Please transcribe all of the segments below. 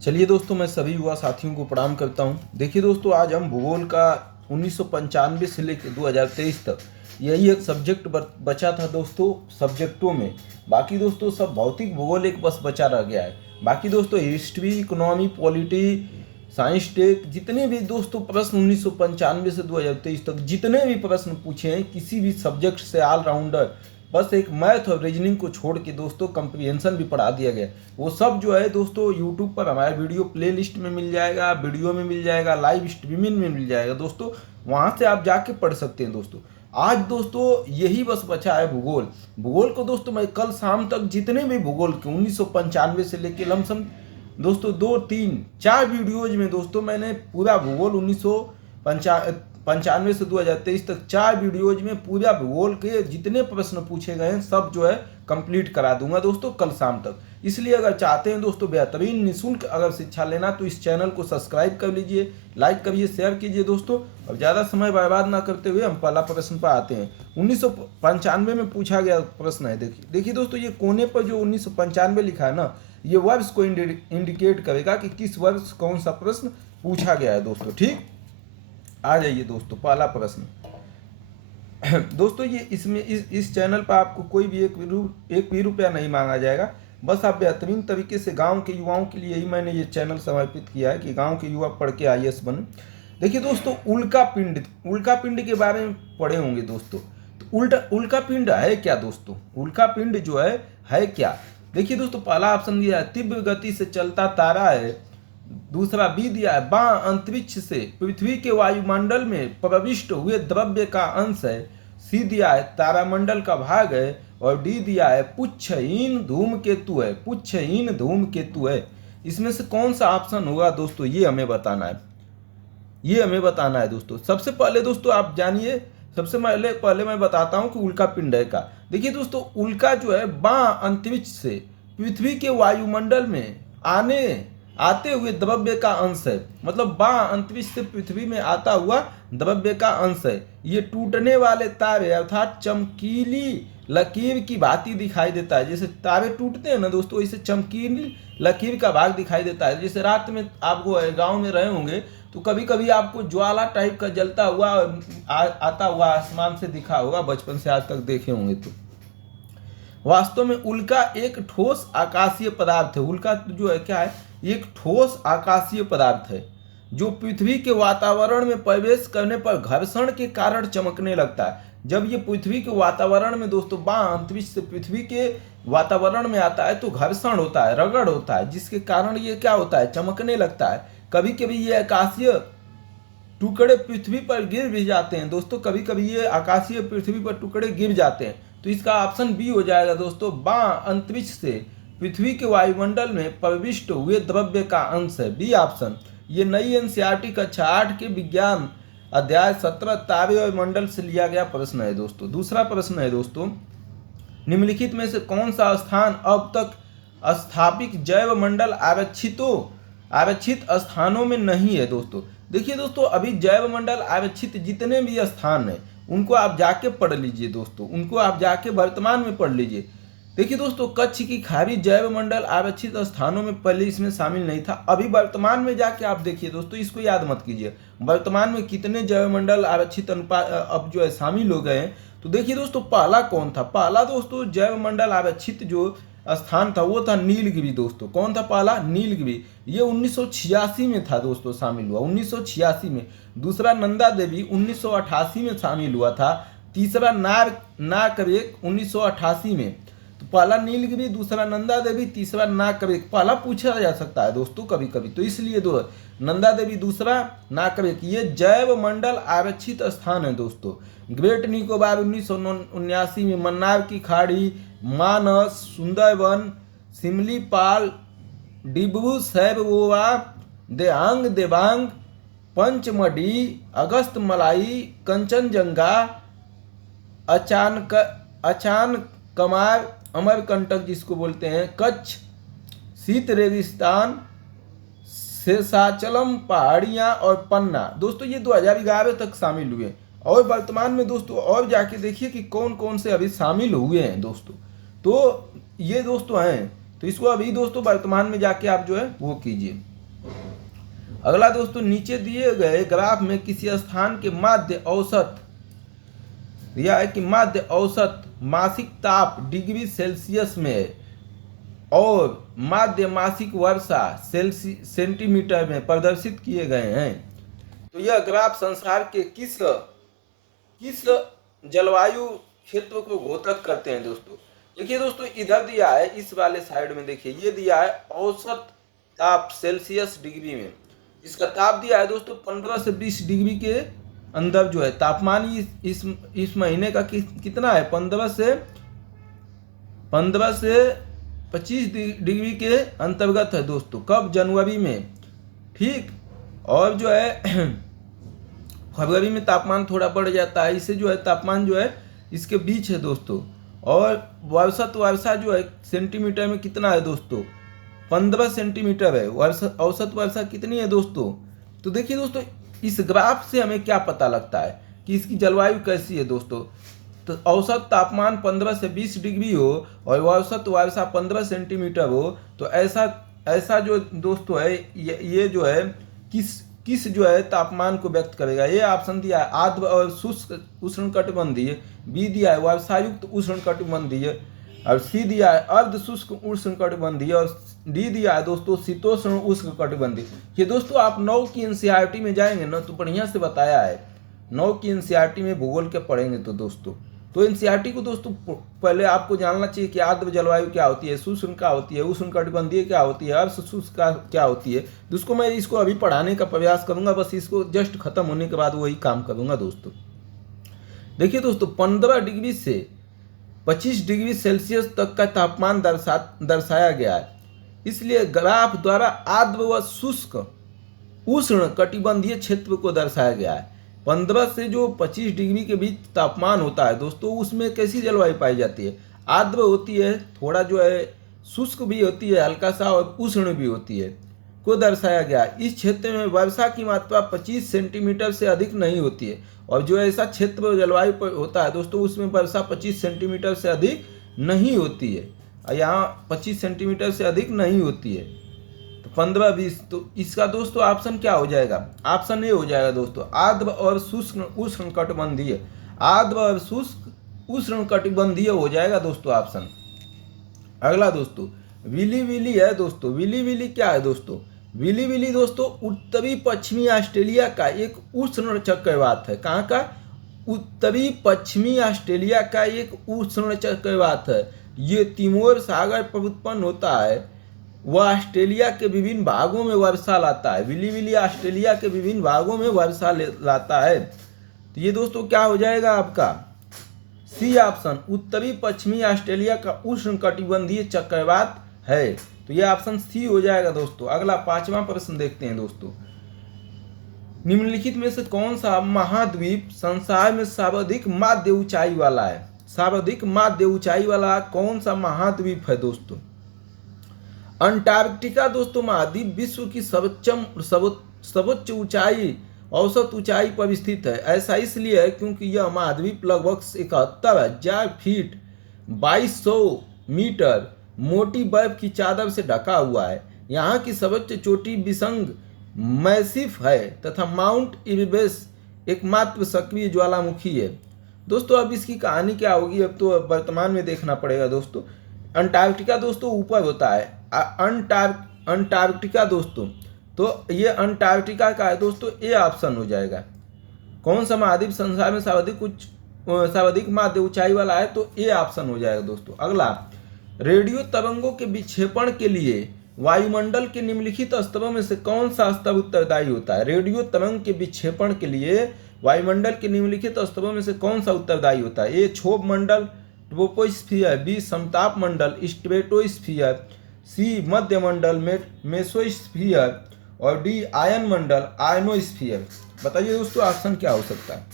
चलिए दोस्तों, मैं सभी युवा साथियों को प्रणाम करता हूं। देखिए दोस्तों, आज हम भूगोल का 1995 से लेकर 2023 तक यही एक सब्जेक्ट बचा था दोस्तों सब्जेक्टों में। बाकी दोस्तों सब भौतिक भूगोल एक बस बचा रह गया है। बाकी दोस्तों history, economy, polity, science tech, जितने भी दोस्तों प्रश्न 1995 से 2023 तक जितने भी प्रश्न पूछे हैं किसी भी सब्जेक्ट से ऑलराउंडर, बस एक मैथ और रीजनिंग को छोड़ के दोस्तों कंप्रीहेंशन भी पढ़ा दिया गया। वो सब जो है दोस्तों यूट्यूब पर हमारे वीडियो प्ले लिस्ट में मिल जाएगा, वीडियो में मिल जाएगा, लाइव स्ट्रीमिंग में मिल जाएगा दोस्तों। वहाँ से आप जाके पढ़ सकते हैं दोस्तों। आज दोस्तों यही बस बचा है भूगोल। भूगोल को दोस्तों मैं कल शाम तक जितने भी भूगोल के 1995 से लेके लमसम दोस्तों 2 3 4 वीडियोज में दोस्तों मैंने पूरा भूगोल 1995 से 2023 तक 4 वीडियोज में पूरा भूगोल के जितने प्रश्न पूछे गए हैं सब जो है कंप्लीट करा दूंगा दोस्तों कल शाम तक। इसलिए अगर चाहते हैं दोस्तों बेहतरीन निःशुल्क अगर शिक्षा लेना तो इस चैनल को सब्सक्राइब कर लीजिए, लाइक करिए, शेयर कीजिए दोस्तों। अब ज़्यादा समय बर्बाद ना करते हुए हम पहला प्रश्न पर आते हैं। 1995 में पूछा गया प्रश्न है। देखिए दोस्तों, ये कोने पर जो 1995 लिखा है ना, ये वर्ष को इंडिकेट करेगा कि किस वर्ष कौन सा प्रश्न पूछा गया है दोस्तों। ठीक, आ जाइए दोस्तों पहला प्रश्न। दोस्तों ये इसमें इस चैनल पर आपको कोई भी एक भी रुपया नहीं मांगा जाएगा। बस आप बेहतरीन तरीके से गांव के युवाओं के लिए ही मैंने ये चैनल समर्पित किया है कि गांव के युवा पढ़ के IAS बने। देखिए दोस्तों, उल्का पिंड के बारे में पढ़े होंगे दोस्तों। तो उल्का पिंड है क्या दोस्तों? उल्का पिंड जो है क्या? देखिए दोस्तों, पहला ऑप्शन दिया है तीव्र गति से चलता तारा है। दूसरा बी दिया है बां अंतरिक्ष से पृथ्वी के वायुमंडल में प्रविष्ट हुए द्रव्य का अंश है। सी दिया है तारामंडल का भाग है। और डी दिया है पुच्छहीन धूमकेतु है। पुच्छहीन धूमकेतु है। इसमें से कौन सा ऑप्शन होगा दोस्तों, ये हमें बताना है दोस्तों। सबसे पहले दोस्तों आप जानिए, सबसे पहले मैं बताता हूं कि उल्का पिंड है का। देखिए दोस्तों, उल्का जो है बां अंतरिक्ष से पृथ्वी के वायुमंडल में आते हुए द्रव्य का अंश है। मतलब बां अंतरिक्ष से पृथ्वी में आता हुआ द्रव्य का अंश है। ये टूटने वाले तारे अर्थात चमकीली लकीर की भांति दिखाई देता है। जैसे तारे टूटते हैं ना दोस्तों, इसे चमकीली लकीर का भाग दिखाई देता है। जैसे रात में आपको गांव में रहे होंगे तो कभी कभी आपको ज्वाला टाइप का जलता हुआ आता हुआ आसमान से दिखा होगा, बचपन से आज तक देखे होंगे। तो वास्तव में उल्का एक ठोस आकाशीय पदार्थ है। उल्का जो है क्या है? एक ठोस आकाशीय पदार्थ है जो पृथ्वी के वातावरण में प्रवेश करने पर घर्षण के कारण चमकने लगता है। जब ये पृथ्वी के वातावरण में दोस्तों बां अंतरिक्ष से पृथ्वी के वातावरण में आता है तो घर्षण होता है, रगड़ होता है, जिसके कारण ये क्या होता है? चमकने लगता है। कभी कभी ये आकाशीय टुकड़े पृथ्वी पर गिर भी जाते हैं दोस्तों। कभी कभी ये आकाशीय पृथ्वी पर टुकड़े गिर जाते हैं। तो इसका ऑप्शन बी हो जाएगा दोस्तों, बां अंतरिक्ष से पृथ्वी के वायुमंडल में प्रविष्ट हुए द्रव्य का अंश है, बी ऑप्शन। ये नई NCERT कक्षा 8 के विज्ञान अध्याय 17 तारे और मंडल से लिया गया प्रश्न है दोस्तों। दूसरा प्रश्न है दोस्तों, निम्नलिखित में से कौन सा स्थान अब तक स्थापित जैव मंडल आरक्षित स्थानों में नहीं है दोस्तों? देखिए दोस्तों, अभी जैव मंडल आरक्षित जितने भी स्थान हैं उनको आप जाके पढ़ लीजिए दोस्तों, उनको आप जाके वर्तमान में पढ़ लीजिए। देखिए दोस्तों, कच्छ की खाड़ी जैव मंडल आरक्षित स्थानों में पहले इसमें शामिल नहीं था। अभी वर्तमान में जाके आप देखिए दोस्तों, इसको याद मत कीजिए वर्तमान में कितने जैव मंडल आरक्षित अनुपात अब जो है शामिल हो गए हैं। तो देखिए दोस्तों, पहला कौन था? पहला दोस्तों जैव मंडल आरक्षित जो स्थान था वो था नीलगिरी दोस्तों। कौन था पहला? नीलगिरी। ये 1986 में था दोस्तों, शामिल हुआ 1986 में। दूसरा नंदा देवी 1988 में शामिल हुआ था। तीसरा नाकरेक 1988 में। तो पहला नीलगिरी, दूसरा नंदा देवी, तीसरा नाकरेक। पहला पूछा जा सकता है दोस्तों कभी कभी, तो इसलिए दो नंदा देवी, दूसरा नाकरेक। ये जैव मंडल आरक्षित स्थान है दोस्तों। ग्रेट निकोबार 1979 में, मन्नार की खाड़ी, मानस, सुंदरवन, सिमलीपाल, डिब्रू सैबवा, देबांग, पंचमढ़ी, अगस्त मलाई, कंचनजंगा, अचानकमार, अमरकंटक जिसको बोलते हैं, कच्छ, शीत रेगिस्तान, शेषाचलम पहाड़ियाँ और पन्ना। दोस्तों ये 2011 तक शामिल हुए और वर्तमान में दोस्तों और जाके देखिए कि कौन कौन से अभी शामिल हुए हैं दोस्तों। तो ये दोस्तों हैं, तो इसको अभी दोस्तों वर्तमान में जाके आप जो है वो कीजिए। अगला दोस्तों, नीचे दिए गए ग्राफ में किसी स्थान के माध्य औसत दिया है कि माध्य औसत मासिक ताप डिग्री सेल्सियस में है और माध्य मासिक वर्षा सेंटीमीटर में प्रदर्शित किए गए हैं। तो यह ग्राफ संसार के किस किस जलवायु क्षेत्र को घोषित करते हैं दोस्तों। देखिए दोस्तों, इधर दिया है, इस वाले साइड में देखिए, ये दिया है औसत ताप सेल्सियस डिग्री में। इसका ताप दिया है दोस्तों 15 से 20 डिग्री के अंदर जो है तापमान इस महीने का कितना है, 15 से 25 डिग्री के अंतर्गत है दोस्तों। कब? जनवरी में, ठीक। और जो है फरवरी में तापमान थोड़ा बढ़ जाता है, इससे जो है तापमान जो है इसके बीच है दोस्तों। और वर्षा जो है सेंटीमीटर में कितना है दोस्तों, 15 सेंटीमीटर है। औसत वर्षा कितनी है दोस्तों। तो देखिए दोस्तों, इस ग्राफ से हमें क्या पता लगता है कि इसकी जलवायु कैसी है दोस्तों। तो औसत तापमान 15 से 20 डिग्री हो और औसत वर्षा 15 सेंटीमीटर हो, तो ऐसा जो दोस्तों है ये जो है किस जो है तापमान को व्यक्त करेगा। ये ऑप्शन दिया है आर्द्र और शुष्क उष्णकटिबंधीय, बी दिया है वर्षायुक्त उष्णकटिबंधीय, और सी दिया है अर्ध शुष्क उष्णकटिबंधीय, और डी दिया है दोस्तों शीतोष्ण उष्णकटिबंधीय। ये दोस्तों आप 9 की एनसीईआरटी में जाएंगे ना तो बढ़िया से बताया है, 9 की एनसीईआरटी में भूगोल के पढ़ेंगे तो दोस्तों। तो एनसीईआरटी को दोस्तों पहले आपको जानना चाहिए कि आर्द्र जलवायु क्या होती है, शुष्क क्या होती है, उष्णकटिबंधीय क्या होती है, अर्ध शुष्क क्या होती है। दोस्तों मैं इसको अभी पढ़ाने का प्रयास करूंगा, बस इसको जस्ट खत्म होने के बाद वही काम करूंगा दोस्तों। देखिए दोस्तों, 15 डिग्री से 25 डिग्री सेल्सियस तक का तापमान दर्शाया गया है। इसलिए ग्राफ द्वारा आर्द्र व शुष्क उष्ण कटिबंधीय क्षेत्र को दर्शाया गया है। 15 से जो 25 डिग्री के बीच तापमान होता है दोस्तों, उसमें कैसी जलवायु पाई जाती है, आर्द्र होती है, थोड़ा जो है शुष्क भी होती है हल्का सा, और उष्ण भी होती है, को दर्शाया गया। इस क्षेत्र में वर्षा की मात्रा 25 सेंटीमीटर से अधिक नहीं होती है, और जो ऐसा क्षेत्र जलवायु पर होता है दोस्तों, उसमें वर्षा 25 सेंटीमीटर से अधिक नहीं होती है, यहाँ 25 सेंटीमीटर से अधिक नहीं होती है। 15-20, तो इसका दोस्तों ऑप्शन क्या हो जाएगा, ऑप्शन ए हो जाएगा दोस्तों आर्द्र और शुष्क उष्णकटिबंधीय, आर्द्र और शुष्क उष्णकटिबंधीय हो जाएगा दोस्तों ऑप्शन। अगला दोस्तों, विली विली है दोस्तों। विली विली क्या है दोस्तों, विली विली दोस्तों उत्तरी पश्चिमी ऑस्ट्रेलिया का एक उष्ण चक्रवात है। कहाँ का? उत्तरी पश्चिमी ऑस्ट्रेलिया का एक उष्ण चक्रवात है। ये तिमोर सागर पर उत्पन्न होता है, वह ऑस्ट्रेलिया के विभिन्न भागों में वर्षा लाता है। विली विली ऑस्ट्रेलिया के विभिन्न भागों में वर्षा लाता है। तो ये दोस्तों क्या हो जाएगा आपका, सी ऑप्शन, उत्तरी पश्चिमी ऑस्ट्रेलिया का उष्णकटिबंधीय चक्रवात है। तो ये ऑप्शन सी हो जाएगा दोस्तों। अगला 5वां प्रश्न देखते हैं दोस्तों, निम्नलिखित में से कौन सा महाद्वीप संसार में सर्वाधिक माध्य ऊंचाई वाला है। सर्वाधिक माध्य ऊंचाई वाला कौन सा महाद्वीप है दोस्तों। अंटार्कटिका दोस्तों महाद्वीप विश्व की सर्वोच्च ऊंचाई औसत ऊंचाई पर स्थित है। ऐसा इसलिए है क्योंकि यह महाद्वीप लगभग 71,000 फीट 2200 मीटर मोटी बर्फ की चादर से ढका हुआ है। यहाँ की सर्वोच्च चोटी बिसंग मैसिफ है तथा माउंट इरबेस एकमात्र सक्रिय ज्वालामुखी है। दोस्तों अब इसकी कहानी क्या होगी, अब तो वर्तमान में देखना पड़ेगा दोस्तों। अंटार्कटिका दोस्तों ऊपर होता है, अंटार्कटिका दोस्तों, तो ये अंटार्कटिका का है दोस्तों, ए ऑप्शन हो जाएगा। कौन सा महाद्वीप संसार में सर्वाधिक माध्य ऊंचाई वाला है, तो ए ऑप्शन हो जाएगा दोस्तों। अगला, रेडियो तरंगों के विक्षेपण के लिए वायुमंडल के निम्नलिखित स्तरों में से कौन सा स्तर उत्तरदायी होता है। रेडियो तरंग के विक्षेपण के लिए वायुमंडल के निम्नलिखित स्तरों में से कौन सा उत्तरदायी होता है। ए क्षोभ मंडल ट्रोपोस्फियर, बी समताप मंडल स्ट्रेटोस्फियर, सी मध्य मंडल मेसोस्फियर, और डी आयन मंडल आयनोस्फियर। बताइए दोस्तों ऑप्शन क्या हो सकता है।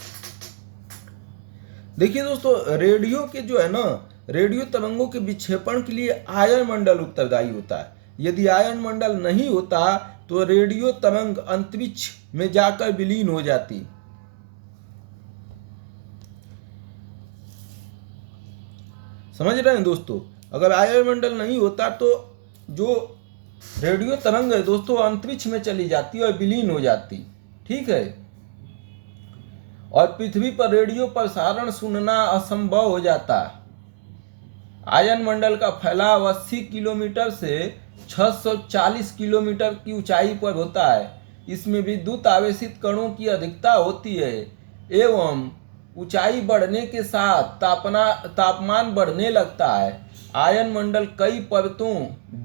देखिए दोस्तों, रेडियो के जो है ना, रेडियो तरंगों के विक्षेपण के लिए आयन मंडल उत्तरदायी होता है। यदि आयन मंडल नहीं होता तो रेडियो तरंग अंतरिक्ष में जाकर विलीन हो जाती। समझ रहे हैं दोस्तों, अगर आयन मंडल नहीं होता तो जो रेडियो तरंग है दोस्तों अंतरिक्ष में चली जाती है और विलीन हो जाती, ठीक है। और पृथ्वी पर रेडियो प्रसारण सुनना असंभव हो जाता है। आयन मंडल का फैलाव 80 किलोमीटर से 640 किलोमीटर की ऊंचाई पर होता है। इसमें विद्युत आवेशित कणों की अधिकता होती है एवं ऊंचाई बढ़ने के साथ तापमान बढ़ने लगता है। आयन मंडल कई परतों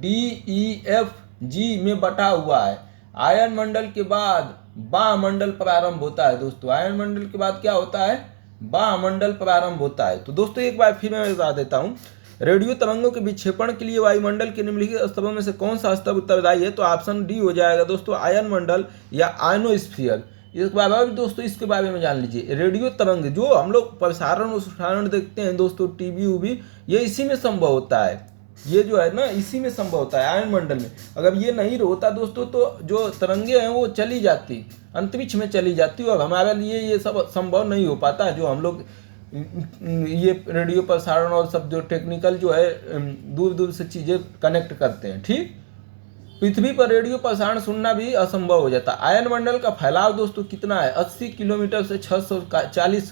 DEF-G में बटा हुआ है। आयन मंडल के बाद वायुमंडल प्रारंभ होता है दोस्तों। आयन मंडल के बाद क्या होता है? वायुमंडल प्रारंभ होता है। तो दोस्तों एक बार फिर मैं बता देता हूँ, रेडियो तरंगों के विक्षेपण के लिए वायुमंडल के निम्नलिखित स्तरों में से कौन सा स्तर उत्तरदायी है? तो ऑप्शन डी हो जाएगा दोस्तों, आयन मंडल या आयनोस्फीयर। इसके बारे में दोस्तों इसके बारे में जान लीजिए। रेडियो तरंग जो हम लोग प्रसारण देखते हैं दोस्तों, टीवी उवी, ये इसी में संभव होता है। ये जो है ना इसी में संभव होता है, आयन मंडल में। अगर ये नहीं होता दोस्तों तो जो तरंगे हैं वो चली जाती, अंतरिक्ष में चली जाती, और हमारे लिए ये सब संभव नहीं हो पाता जो हम लोग ये रेडियो प्रसारण और सब जो टेक्निकल जो है दूर दूर से चीज़ें कनेक्ट करते हैं, ठीक। पृथ्वी पर रेडियो प्रसारण सुनना भी असंभव हो जाता है। आयन मंडल का फैलाव दोस्तों कितना है? 80 किलोमीटर से 640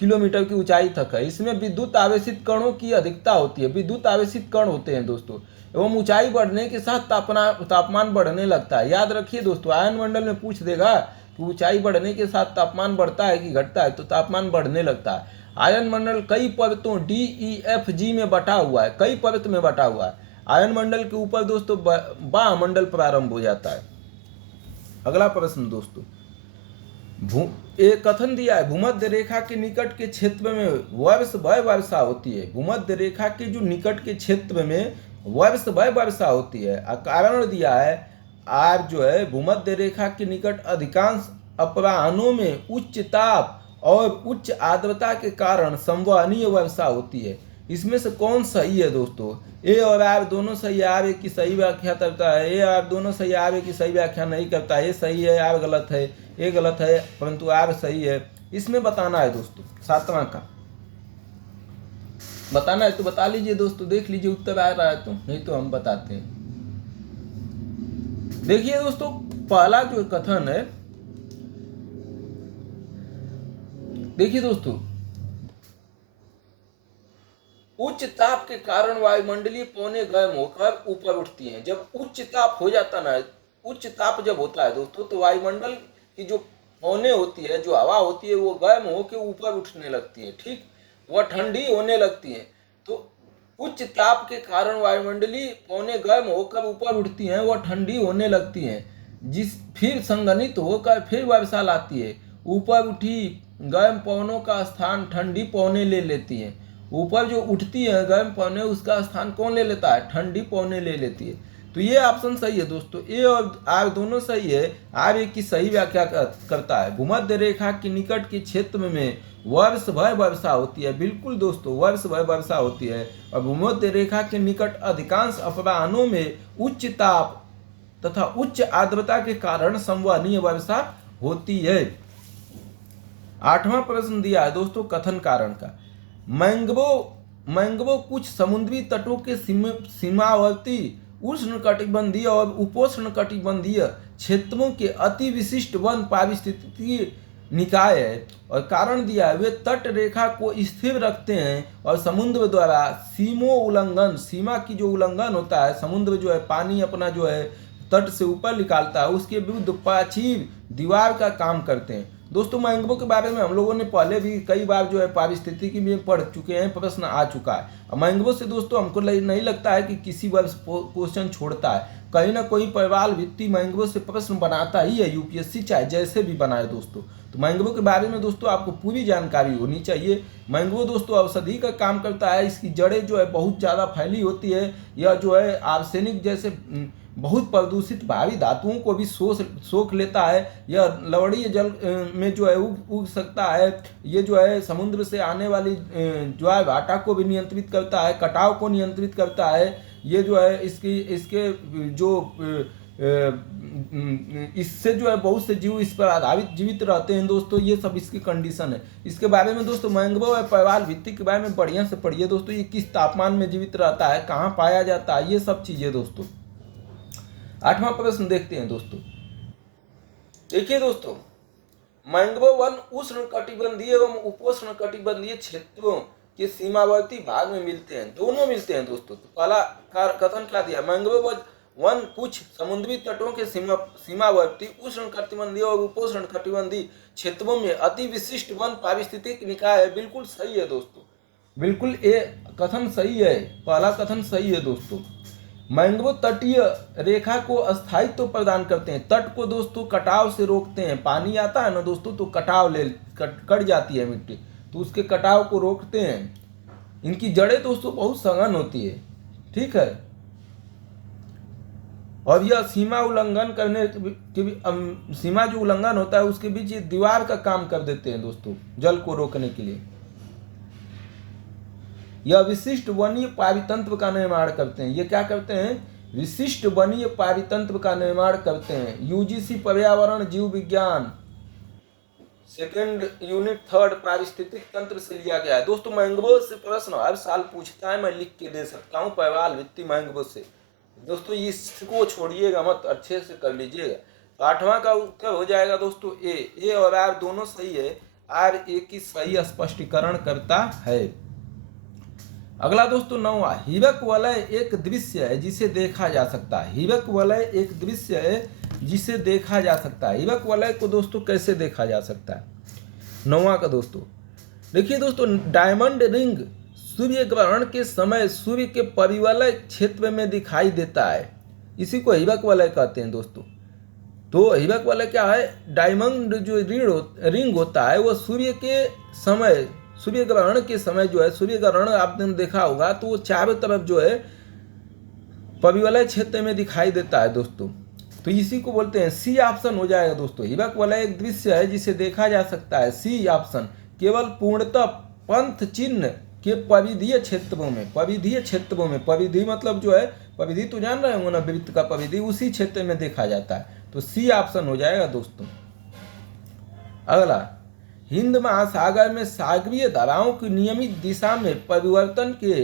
किलोमीटर की ऊंचाई तक है। इसमें विद्युत आवेशित कणों की अधिकता होती है। विद्युत आवेशित कण होते हैं दोस्तों, एवं ऊंचाई बढ़ने के साथ तापमान बढ़ने लगता है। याद रखिए दोस्तों, आयन मंडल में पूछ देगा कि ऊंचाई बढ़ने के साथ तापमान बढ़ता है कि घटता है, तो तापमान बढ़ने लगता है। आयन मंडल कई परतों DEF-G में बटा हुआ है, कई परत में बटा हुआ है। आयन मंडल के ऊपर दोस्तों वायुमंडल प्रारंभ हो जाता है। अगला प्रश्न दोस्तों, एक कथन दिया है, भूमध्य रेखा के निकट के क्षेत्र में वर्ष भर वर्षा होती है। भूमध्य रेखा के जो निकट के क्षेत्र में वर्ष भर वर्षा होती है। कारण दिया है, आर जो है भूमध्य रेखा के निकट अधिकांश अपराह्नों में उच्च ताप और उच्च आर्द्रता के कारण संवहनीय वर्षा होती है। इसमें से कौन सही है दोस्तों? ए और आर दोनों सही है, आर एक की सही व्याख्या करता है। ए आर दोनों सही, आर एक की सही व्याख्या नहीं करता है। ए सही है, आर गलत है। ए गलत है परंतु आर सही है। इसमें बताना है दोस्तों, 7वां का बताना है तो बता लीजिए दोस्तों, देख लीजिए उत्तर आ रहा है तो, नहीं तो हम बताते हैं। देखिए दोस्तों, पहला जो कथन है, देखिए दोस्तों, उच्च ताप के कारण वायुमंडलीय पौने गर्म होकर ऊपर उठती हैं। जब उच्च ताप हो जाता ना, उच्च ताप जब होता है दोस्तों, तो वायुमंडल की जो पौने होती है, जो हवा होती है, वो गर्म होकर ऊपर उठने लगती है, ठीक। वह ठंडी होने लगती है। तो उच्च ताप के कारण वायुमंडलीय पौने गर्म होकर ऊपर उठती हैं, वह ठंडी होने लगती हैं, जिस फिर संघनित होकर फिर वर्षा लाती है। ऊपर उठी गर्म पवनों का स्थान ठंडी पवनें ले लेती हैं। ऊपर जो उठती है गर्म पवनें, उसका स्थान कौन ले लेता है? ठंडी पवनें ले लेती है। तो ये ऑप्शन सही है दोस्तों, ए और आर दोनों सही है। आर एक की सही व्याख्या करता है। भूमध्य रेखा के निकट के क्षेत्र में वर्ष भर वर्षा होती है। बिल्कुल दोस्तों, वर्ष भर वर्षा होती है। और भूमध्य रेखा के निकट अधिकांश अपराह्नों में उच्च ताप तथा उच्च आर्द्रता के कारण संवहनीय वर्षा होती है। 8वां प्रश्न दिया है दोस्तों कथन कारण का। मैंग्रोव कुछ समुद्री तटों के सीमावर्ती उष्णकटिबंधीय और उपोष्णकटिबंधीय क्षेत्रों के अति विशिष्ट वन पारिस्थितिकी निकाय है। और कारण दिया है, वे तट रेखा को स्थिर रखते हैं और समुद्र द्वारा सीमा की जो उल्लंघन होता है, समुद्र जो है पानी अपना जो है तट से ऊपर निकालता है, उसके विरुद्ध प्राचीर दीवार का काम करते हैं। दोस्तों मैंग्रोव के बारे में हम लोगों ने पहले भी कई बार जो है पारिस्थितिकी में पढ़ चुके हैं, प्रश्न आ चुका है। मैंग्रोव से दोस्तों हमको नहीं लगता है कि किसी वर्ष क्वेश्चन छोड़ता है। कहीं ना कोई परिवार वित्तीय मैंग्रोव से प्रश्न बनाता ही है, यूपीएससी चाहे जैसे भी बनाए दोस्तों। तो मैंग्रोव के बारे में दोस्तों आपको पूरी जानकारी होनी चाहिए। मैंग्रोव दोस्तों औषधि का काम करता है। इसकी जड़ें जो है बहुत ज़्यादा फैली होती है। यह जो है आर्सेनिक जैसे बहुत प्रदूषित भारी धातुओं को भी सोख लेता है। यह लवणीय जल में जो है उग सकता है। ये जो है समुद्र से आने वाली ज्वार भाटा को भी नियंत्रित करता है, कटाव को नियंत्रित करता है। ये जो है इसके जो इससे जो है बहुत से जीव इस पर आधारित जीवित रहते हैं दोस्तों। ये सब इसकी कंडीशन है। इसके बारे में दोस्तों मैंग्रोव और परिवार भित्ति के बारे में बढ़िया से पढ़िए दोस्तों। ये किस तापमान में जीवित रहता है, कहाँ पाया जाता है, ये सब चीज़ें दोस्तों। 8वां प्रश्न देखते हैं दोस्तों। देखिए दोस्तों, मैंग्रोव वन उष्णकटिबंधीय एवं उपोष्णकटिबंधीय क्षेत्रों के सीमावर्ती भाग में मिलते हैं, दोनों मिलते हैं दोस्तों। तो पहला कथन क्या दिया, मैंग्रोव वन कुछ समुद्री तटों के सीमावर्ती उष्णकटिबंधीय और उपोष्णकटिबंधीय क्षेत्रों में अति विशिष्ट वन पारिस्थितिक निकाय है। बिल्कुल सही है दोस्तों, बिल्कुल ये कथन सही है, पहला कथन सही है दोस्तों। मैंग्रोव तटीय रेखा को स्थायित्व प्रदान करते हैं, तट को दोस्तों कटाव से रोकते हैं। पानी आता है ना दोस्तों तो कटाव कट जाती है मिट्टी, तो उसके कटाव को रोकते हैं। इनकी जड़ें दोस्तों बहुत सघन होती है, ठीक है। और यह सीमा उल्लंघन करने के सीमा जो उल्लंघन होता है उसके बीच ये दीवार का काम कर देते हैं दोस्तों, जल को रोकने के लिए। यह विशिष्ट वनीय पारितंत्र का निर्माण करते हैं। ये क्या करते हैं, विशिष्ट वनीय पारितंत्र का निर्माण करते हैं। यूजीसी पर्यावरण जीव विज्ञान सेकेंड यूनिट 3 पारिस्थितिक तंत्र से लिया गया है दोस्तों। मैंग्रोव से प्रश्न हर साल पूछता है, मैं लिख के दे सकता हूँ पहवाल वित्तीय मैंग्रोव से दोस्तों, इसको छोड़िएगा मत, अच्छे से कर लीजिएगा। 8वां का उत्तर हो जाएगा दोस्तों ए और आर दोनों सही है। आर ए की सही स्पष्टीकरण करता है। अगला दोस्तों 9वां, हीरक वलय एक दृश्य है जिसे देखा जा सकता है। हीरक वलय एक दृश्य है जिसे देखा जा सकता है। हीरक वलय को दोस्तों कैसे देखा जा सकता है, 9वां का दोस्तों देखिए दोस्तों, डायमंड रिंग सूर्य ग्रहण के समय सूर्य के परिवलय क्षेत्र में दिखाई देता है, इसी को हीरक वलय कहते हैं दोस्तों। तो हीरक वलय क्या है, डायमंड जो रिंग होता है वो सूर्य के समय, सूर्य ग्रहण के समय जो है, सूर्य ग्रहण आपने देखा होगा तो वो चारों तरफ जो है परिवलय क्षेत्र में दिखाई देता है दोस्तों। तो इसी को बोलते हैं, सी ऑप्शन हो जाएगा दोस्तों। हीरक वलय एक दृश्य है जिसे देखा जा सकता है, सी ऑप्शन। केवल पूर्णतः पंथ चिन्ह के परिधीय क्षेत्रों में, परिधीय क्षेत्रों में, परिधि मतलब जो है, परिधि तो जान रहे होंगे ना, वृत्त का परिधि, उसी क्षेत्र में देखा जाता है। तो सी ऑप्शन हो जाएगा दोस्तों। अगला, हिंद महासागर में सागरीय धाराओं की नियमित दिशा में परिवर्तन के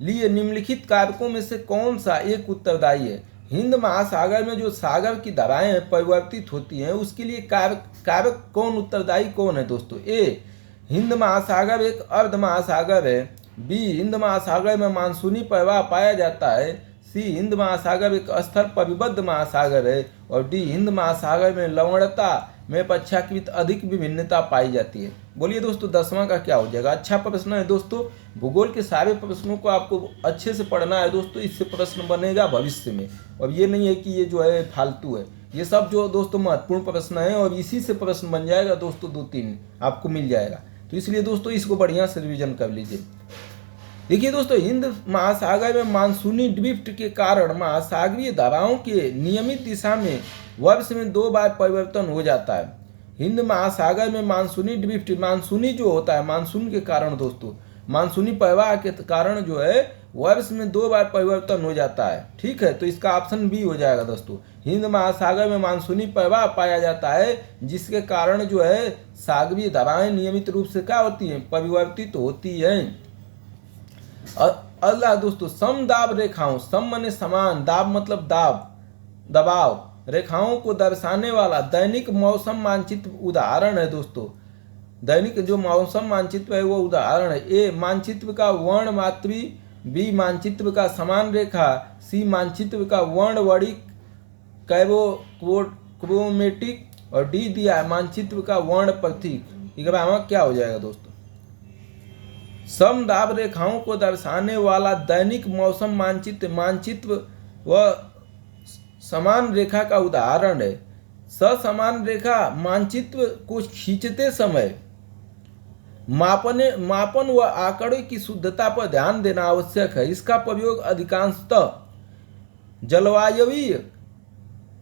लिए निम्नलिखित कारकों में से कौन सा एक उत्तरदायी है। हिंद महासागर में जो सागर की धाराएं परिवर्तित होती हैं उसके लिए कारक कौन उत्तरदायी कौन है दोस्तों। ए, हिंद महासागर एक अर्ध महासागर है। बी, हिंद महासागर में मानसूनी प्रवाह पाया जाता है। सी, हिंद महासागर एक स्थल परिबद्ध महासागर है। और डी, हिंद महासागर में लवणता में अपेक्षाकृत अधिक विभिन्नता पाई जाती है। बोलिए दोस्तों 10वां का क्या हो जाएगा। अच्छा प्रश्न है दोस्तों, भूगोल के सारे प्रश्नों को आपको अच्छे से पढ़ना है दोस्तों, इससे प्रश्न बनेगा भविष्य में। और ये नहीं है कि ये जो है फालतू है, ये सब जो दोस्तों महत्वपूर्ण प्रश्न है और इसी से प्रश्न बन जाएगा दोस्तों, 2-3 आपको मिल जाएगा। तो इसलिए दोस्तों इसको बढ़िया से रिवीजन कर लीजिए। देखिए दोस्तों, हिंद महासागर में मानसूनी ड्रिफ्ट के कारण महासागरीय धाराओं के नियमित दिशा में वर्ष में 2 बार परिवर्तन हो जाता है। हिंद महासागर में मानसूनी ड्रिफ्ट, मानसूनी जो होता है, मानसून के कारण दोस्तों, मानसूनी प्रवाह के कारण जो है वर्ष में 2 बार परिवर्तन हो जाता है, ठीक है। तो इसका ऑप्शन बी हो जाएगा दोस्तों। हिंद महासागर में मानसूनी प्रवाह पाया जाता है जिसके कारण जो है सागरीय धाराएं नियमित रूप से क्या होती हैं, परिवर्तित होती हैं। अगला दोस्तों, समदाब रेखाओं, सम माने समान, दाब मतलब दाब, दबाव, रेखाओं को दर्शाने वाला दैनिक मौसम मानचित्र उदाहरण है दोस्तों। दैनिक जो मौसम मानचित्र है वो उदाहरण है। ए, मानचित्र का वर्ण मात्री। बी, मानचित्र का समान रेखा। सी, मानचित्र का वर्णवणिक क्रोमेटिक। और डी दिया है मानचित्र का वर्ण प्रतीक। 11वां क्या हो जाएगा दोस्तों, समदाब रेखाओं को दर्शाने वाला दैनिक मौसम मानचित्र, मानचित्र व समान रेखा का उदाहरण है। समान रेखा मानचित्र को खींचते समय मापन व आंकड़े की शुद्धता पर ध्यान देना आवश्यक है। इसका प्रयोग अधिकांशतः जलवायवीय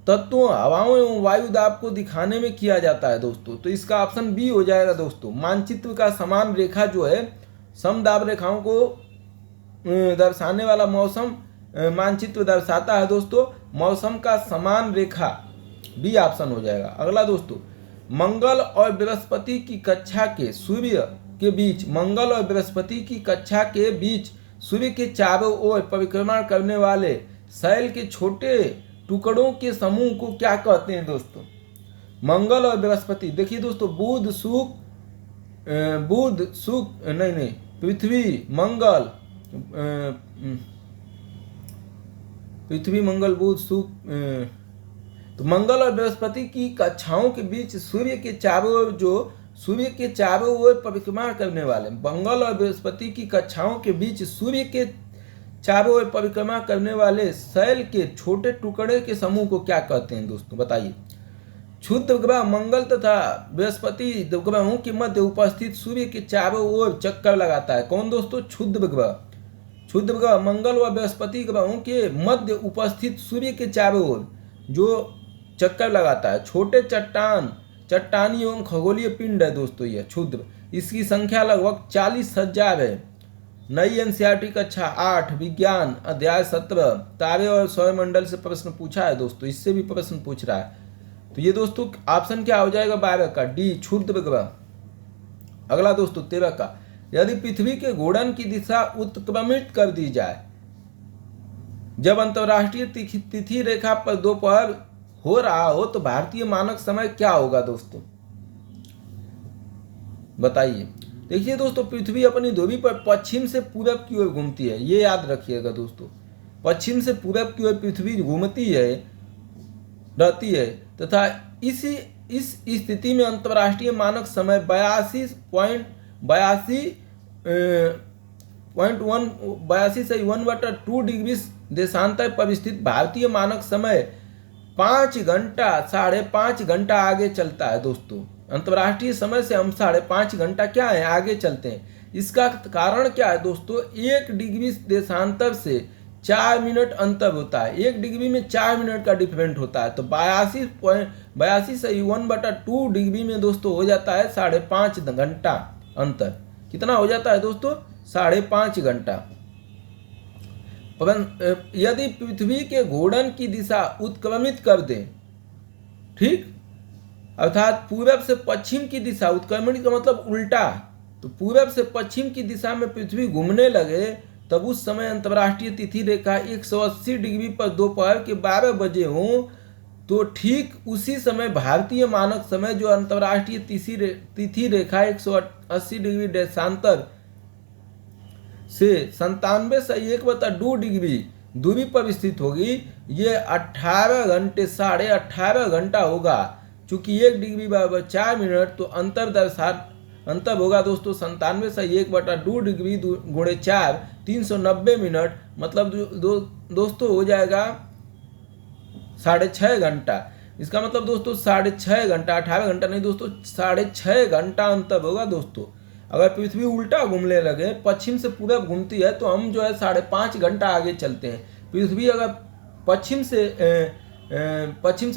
तत्वों, हवाओं एवं वायु दाब को दिखाने में किया जाता है दोस्तों। तो इसका ऑप्शन बी हो जाएगा दोस्तों। मानचित्र का समान रेखा जो है, समदाब रेखाओं को दर्शाने वाला मौसम मानचित्र दर्शाता है दोस्तों, मौसम का समान रेखा, बी ऑप्शन हो जाएगा। अगला दोस्तों, मंगल और बृहस्पति की कक्षा के सूर्य के बीच, मंगल और बृहस्पति की कक्षा के बीच सूर्य के चारों ओर परिक्रमा करने वाले शैल के छोटे टुकड़ों के समूह को क्या कहते हैं दोस्तों? मंगल और बृहस्पति, देखिए दोस्तों, नहीं, पृथ्वी मंगल, पृथ्वी मंगल बुध शुक्र, तो मंगल और बृहस्पति की कक्षाओं के बीच सूर्य के चारों ओर परिक्रमा करने वाले, मंगल और बृहस्पति की कक्षाओं के बीच सूर्य के चारों ओर परिक्रमा करने वाले शैल के छोटे टुकड़े के समूह को क्या कहते हैं दोस्तों? बताइए। क्षुद्र ग्रह मंगल तथा बृहस्पति ग्रहों के मध्य उपस्थित सूर्य के चारों ओर चक्कर लगाता है। कौन दोस्तों? क्षुद्र ग्रह मंगल व बृहस्पति ग्रहों के मध्य उपस्थित सूर्य के चारों ओर जो चक्कर लगाता है। छोटे चट्टानी एवं खगोलीय पिंड है दोस्तों यह क्षुद्र। इसकी संख्या लगभग 40,000 है। नई एनसीईआरटी कक्षा 8 विज्ञान अध्याय 17 तारे और सौरमंडल से प्रश्न पूछा है दोस्तों, इससे भी प्रश्न पूछ रहा है। तो ये दोस्तों ऑप्शन क्या हो जाएगा? 12 का डी, क्षुद्र ग्रह। अगला दोस्तों 13 का, यदि पृथ्वी के घूर्णन की दिशा उत्क्रमित कर दी जाए जब अंतरराष्ट्रीय तिथि रेखा पर दोपहर हो रहा हो तो भारतीय मानक समय क्या होगा दोस्तों? बताइए। देखिए दोस्तों, पृथ्वी अपनी धुरी पर पश्चिम से पूरब की ओर घूमती है, ये याद रखिएगा दोस्तों। पश्चिम से पूरब की ओर पृथ्वी घूमती रहती है तथा इस स्थिति में अंतर्राष्ट्रीय मानक समय 82 से 1/2 डिग्री देशांतर पर स्थित भारतीय मानक समय 5.5 घंटा आगे चलता है दोस्तों। अंतर्राष्ट्रीय समय से हम 5.5 घंटा क्या है आगे चलते हैं। इसका कारण क्या है दोस्तों? 1 डिग्री देशांतर से 4 मिनट अंतर होता है। 1 डिग्री में 4 मिनट का डिफरेंट होता है। तो 82 से 1/2 डिग्री में दोस्तों हो जाता है 5.5 घंटा अंतर। कितना हो जाता है दोस्तों? 5.5 घंटा। यदि पृथ्वी के घूर्णन की दिशा उत्क्रमित कर दें, ठीक, अर्थात पूरब से पश्चिम की दिशा, उत्क्रमण का मतलब उल्टा, तो पूरब से पश्चिम की दिशा में पृथ्वी घूमने लगे तब उस समय अंतर्राष्ट्रीय तिथि रेखा 180 डिग्री पर दोपहर के 12 बजे हों तो ठीक उसी समय भारतीय मानक समय जो अंतर्राष्ट्रीय तिथि रेखा 180 डिग्री देशांतर से 97 से 1/2 डिग्री दूरी पर स्थित होगी। ये 18 घंटे 18.5 घंटा होगा। चूंकि 1 डिग्री बराबर 4 मिनट, तो अंतर होगा दोस्तों 97 से 1/2 डिग्री गुणे 4 390 मिनट, मतलब दोस्तों हो जाएगा 6.5 घंटा। इसका मतलब दोस्तों 6.5 घंटा, 18 घंटा नहीं दोस्तों, 6.5 घंटा अंतर होगा दोस्तों। अगर पृथ्वी उल्टा घूमने लगे, पश्चिम से पूरब घूमती है, तो हम जो है 5.5 घंटा आगे चलते हैं। पृथ्वी अगर पश्चिम से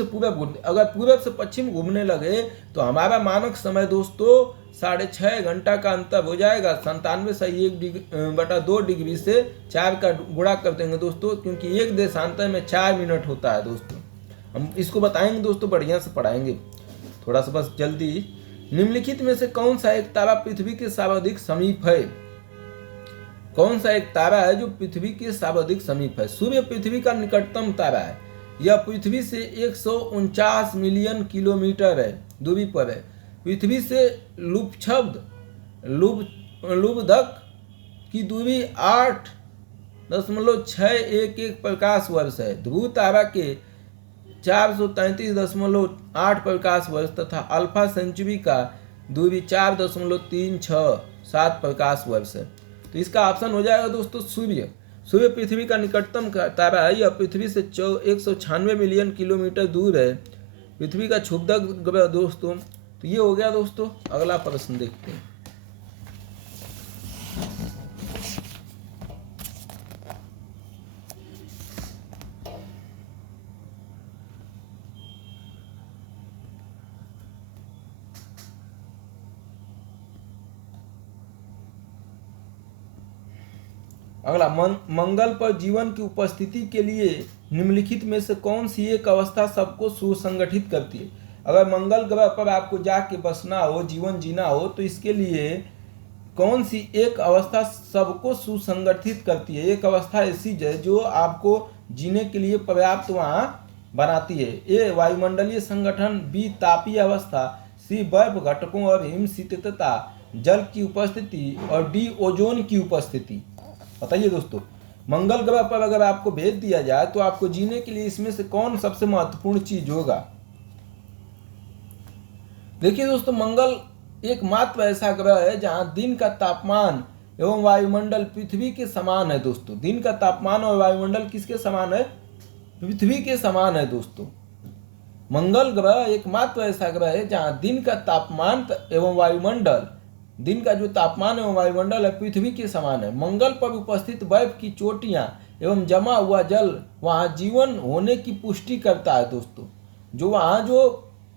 पूरब, अगर पूरब से पश्चिम घूमने लगे तो हमारा मानक समय दोस्तों 6.5 घंटा का अंतर हो जाएगा। 97 से 1/2 डिग्री से 4 का गुणा कर देंगे दोस्तों, क्योंकि एक देशांतर में 4 मिनट होता है दोस्तों। हम इसको बताएंगे दोस्तों, बढ़िया से पढ़ाएंगे, थोड़ा सा बस जल्दी। निम्नलिखित में से कौन सा एक तारा पृथ्वी के सर्वाधिक समीप है? कौन सा एक तारा है जो पृथ्वी के सर्वाधिक समीप है? सूर्य पृथ्वी का निकटतम तारा है। यह पृथ्वी से 149 मिलियन किलोमीटर है दूरी पर है। पृथ्वी से लुब्धक की दूरी 8.611 प्रकाश वर्ष है। ध्रुव तारा के 433.8 प्रकाश वर्ष तथा अल्फा सेंचुरी का दूरी 4.367 प्रकाश वर्ष है। तो इसका ऑप्शन हो जाएगा दोस्तों सूर्य। सूर्य पृथ्वी का निकटतम तारा है। यह पृथ्वी से 196 मिलियन किलोमीटर दूर है। पृथ्वी का क्षुब्धक ग्रह दोस्तों। तो ये हो गया दोस्तों। अगला प्रश्न देखते हैं। अगला, मंगल पर जीवन की उपस्थिति के लिए निम्नलिखित में से कौन सी एक अवस्था सबको सुसंगठित करती है? अगर मंगल ग्रह पर आपको जाके बसना हो, जीवन जीना हो, तो इसके लिए कौन सी एक अवस्था सबको सुसंगठित करती है? एक अवस्था ऐसी है जो आपको जीने के लिए पर्याप्त वहाँ बनाती है। ए वायुमंडलीय संगठन, बी तापीय अवस्था, सी बर्फ घटकों और हिमशीतलता, जल की उपस्थिति, और डी ओजोन की उपस्थिति। बताइए दोस्तों, मंगल ग्रह पर अगर आपको भेज दिया जाए तो आपको जीने के लिए इसमें से कौन सबसे महत्वपूर्ण चीज होगा? देखिए दोस्तों, मंगल एकमात्र ऐसा ग्रह है जहां दिन का तापमान एवं वायुमंडल पृथ्वी के समान है। दोस्तों, दिन का तापमान और वायुमंडल किसके समान है? पृथ्वी के समान है। दोस्तों, मंगल ग्रह एकमात्र ऐसा ग्रह है जहां दिन का तापमान एवं वायुमंडल, दिन का जो तापमान एवं वायुमंडल है पृथ्वी के समान है। मंगल पर उपस्थित बर्फ की चोटियां एवं जमा हुआ जल वहां जीवन होने की पुष्टि करता है। दोस्तों, जो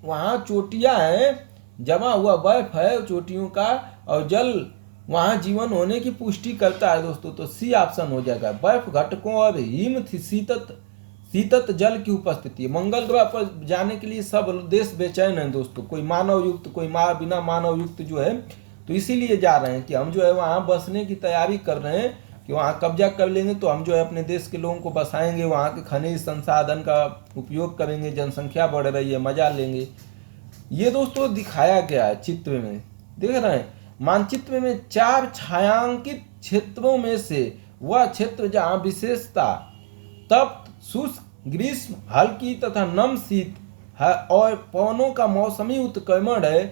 वहाँ चोटियां हैं, जमा हुआ बर्फ है चोटियों का, और जल वहाँ जीवन होने की पुष्टि करता है। दोस्तों, तो सी ऑप्शन हो जाएगा। बर्फ घटकों और हिम शीतत जल की उपस्थिति। मंगल ग्रह पर जाने के लिए सब देश बेचैन हैं। दोस्तों, कोई मानव युक्त, कोई बिना मानव युक्त जो है, तो इसीलिए जा रहे हैं कि हम जो है वहाँ बसने की तैयारी कर रहे हैं कि वहाँ कब्जा कर लेंगे तो हम जो है अपने देश के लोगों को बसाएंगे, वहाँ के खनिज संसाधन का उपयोग करेंगे, जनसंख्या बढ़ रही है, मजा लेंगे। ये दोस्तों दिखाया गया है चित्र में, देख रहे हैं। मानचित्र में 4 छायांकित क्षेत्रों में से वह क्षेत्र जहाँ विशेषता तप्त, शुष्क, ग्रीष्म, हल्की तथा नम शीत है और पवनों का मौसमी उत्क्रमण है,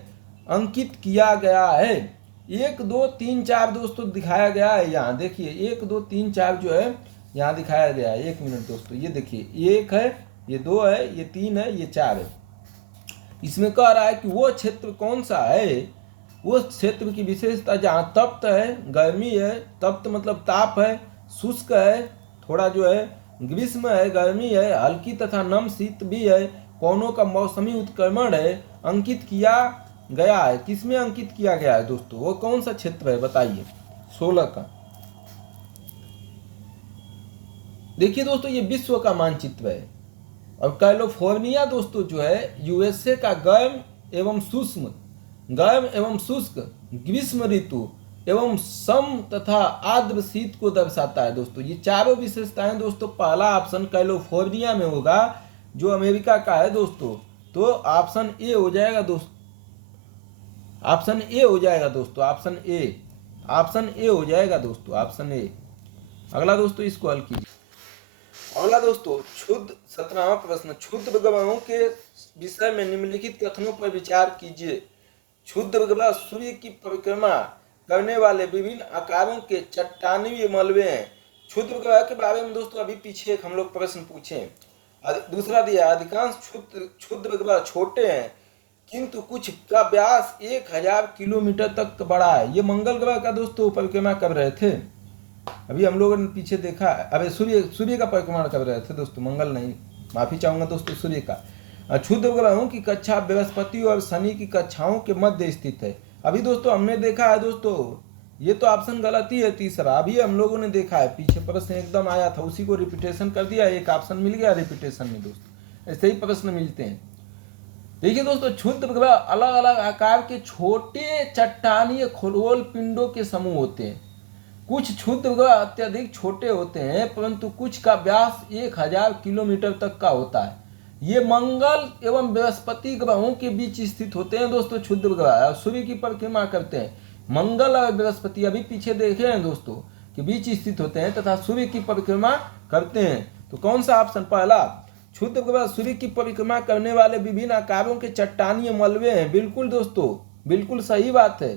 अंकित किया गया है। 1 2 3 4 दोस्तों दिखाया गया है। यहाँ देखिए 1 2 3 4 जो है यहाँ दिखाया गया है। 1 मिनट दोस्तों, ये देखिए 1 है, ये 2 है, ये 3 है, ये 4 है। इसमें कह रहा है कि वो क्षेत्र कौन सा है, वो क्षेत्र की विशेषता जहाँ तप्त है, गर्मी है, तप्त मतलब ताप है, शुष्क है, थोड़ा जो है ग्रीष्म है, गर्मी है, हल्की तथा नम शीत भी है, कोनों का मौसमी उत्क्रमण है, अंकित किया गया है। किसमें अंकित किया गया है दोस्तों? वो कौन सा क्षेत्र है बताइए? 16 का। देखिए दोस्तों, ये विश्व का मानचित्र है और कैलिफोर्निया दोस्तों जो है यूएसए का गर्म एवं शुष्क ग्रीष्म ऋतु एवं सम तथा आर्द्र शीत को दर्शाता है। दोस्तों, ये चारों विशेषताएं दोस्तों, पहला ऑप्शन कैलिफोर्निया में होगा जो अमेरिका का है। दोस्तों, तो ऑप्शन ए हो जाएगा दोस्तों, ऑप्शन ए हो जाएगा दोस्तों, ऑप्शन ए हो जाएगा दोस्तों, ऑप्शन ए। अगला दोस्तों इसको हल कीजिए। अगला दोस्तों 17वां प्रश्न, क्षुद्र ग्रहों के विषय में निम्नलिखित कथनों पर विचार कीजिए। क्षुद्र ग्रह सूर्य की परिक्रमा करने वाले विभिन्न आकारों के चट्टानी मलबे हैं। क्षुद्र ग्रह के बारे में दोस्तों अभी पीछे हम लोग प्रश्न पूछे। दूसरा दिया, अधिकांश क्षुद्र ग्रह छोटे हैं किंतु कुछ का व्यास 1000 किलोमीटर तक बड़ा है। ये मंगल ग्रह का दोस्तों परिक्रमा कर रहे थे, अभी हम लोगों ने पीछे देखा। अरे सूर्य का परिक्रमण कर रहे थे दोस्तों, मंगल नहीं, माफी चाहूंगा दोस्तों, सूर्य का। क्षुद्र ग्रहों की कक्षा बृहस्पति और शनि की कक्षाओं के मध्य स्थित है। अभी दोस्तों हमने देखा है दोस्तों, ये तो ऑप्शन गलत ही है तीसरा, अभी हम लोगों ने देखा है, पीछे प्रश्न एकदम आया था उसी को रिपीटेशन कर दिया, एक ऑप्शन मिल गया रिपीटेशन में। दोस्तों ऐसे ही प्रश्न मिलते हैं। देखिए दोस्तों, क्षुद्र ग्रह अलग अलग आकार के छोटे चट्टानीय खगोल पिंडों के समूह होते हैं। कुछ क्षुद्र ग्रह अत्यधिक छोटे होते हैं परंतु कुछ का व्यास 1000 किलोमीटर तक का होता है। ये मंगल एवं बृहस्पति ग्रहों के बीच स्थित होते हैं दोस्तों। क्षुद्र ग्रह सूर्य की परिक्रमा करते हैं, मंगल और बृहस्पति अभी पीछे देखे हैं दोस्तों के बीच स्थित होते हैं तथा सूर्य की परिक्रमा करते हैं। तो कौन सा ऑप्शन? पहला, क्षुद्र ग्रह सूर्य की परिक्रमा करने वाले विभिन्न आकारों के चट्टानीय मलबे हैं। बिल्कुल दोस्तों, बिल्कुल सही बात है।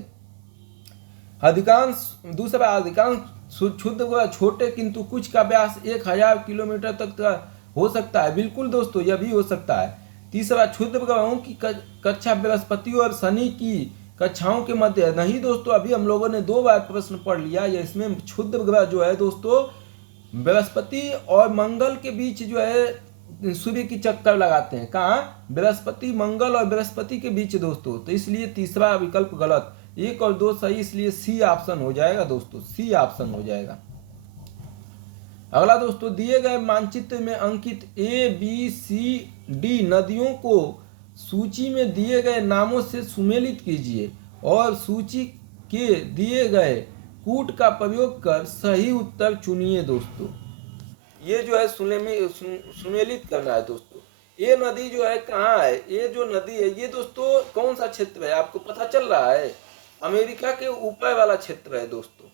दूसरा, अधिकांश क्षुद्र ग्रह छोटे किंतु कुछ का व्यास 1000 किलोमीटर तक का हो सकता है। बिल्कुल दोस्तों, यह भी हो सकता है। तीसरा, क्षुद्र ग्रहों की कक्षा बृहस्पति और शनि की कक्षाओं के मध्य है। नहीं दोस्तों, अभी हम लोगों ने 2 बार प्रश्न पढ़ लिया, या इसमें क्षुद्र ग्रह जो है दोस्तों बृहस्पति और मंगल के बीच जो है सूर्य की चक्कर लगाते हैं। कहाँ? बृहस्पति, मंगल और बृहस्पति के बीच दोस्तों। तो इसलिए तीसरा विकल्प गलत, 1 और 2 सही, इसलिए सी ऑप्शन हो जाएगा दोस्तों, सी ऑप्शन हो जाएगा। अगला दोस्तों, दिए गए मानचित्र में अंकित ए बी सी डी नदियों को सूची में दिए गए नामों से सुमेलित कीजिए और सूची के दिए गए कूट का प्रयोग कर सही उत्तर चुनिए। दोस्तों ये जो है सुमेलित करना है दोस्तों। ये नदी जो है कहाँ है, ये जो नदी है ये दोस्तों कौन सा क्षेत्र है आपको पता चल रहा है? अमेरिका के ऊपर वाला क्षेत्र है दोस्तों।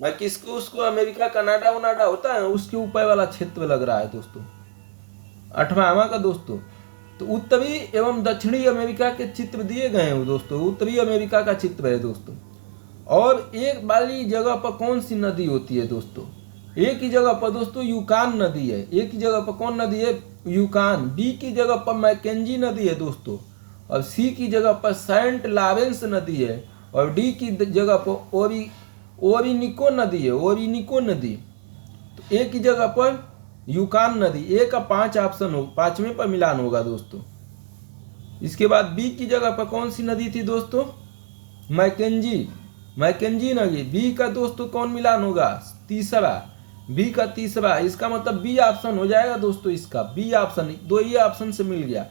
मैं किसको उसको अमेरिका कनाडा वनाडा होता है उसके ऊपर वाला क्षेत्र लग रहा है दोस्तों, 8वां का दोस्तों। तो उत्तरी एवं दक्षिणी अमेरिका के चित्र दिए गए हैं दोस्तों, उत्तरी अमेरिका का चित्र है दोस्तों। और एक वाली जगह पर कौन सी नदी होती है दोस्तों? एक ही जगह पर दोस्तों यूकान नदी है, एक ही जगह पर कौन नदी है? यूकान। बी की जगह पर मैकेंजी नदी है दोस्तों, और सी की जगह पर सेंट लॉरेंस नदी है, और डी की जगह पर ओरिनिको नदी है, ओरिनिको नदी। तो एक ही जगह पर यूकान नदी। ए का 5 ऑप्शन हो, 5वें पर मिलान होगा दोस्तों। इसके बाद बी की जगह पर कौन सी नदी थी दोस्तों? मैकेंजी, मैकेंजी नदी। बी का दोस्तों कौन मिलान होगा? तीसरा, बी का तीसरा। इसका मतलब बी ऑप्शन हो जाएगा दोस्तों, इसका बी ऑप्शन, दो ही ऑप्शन से मिल गया।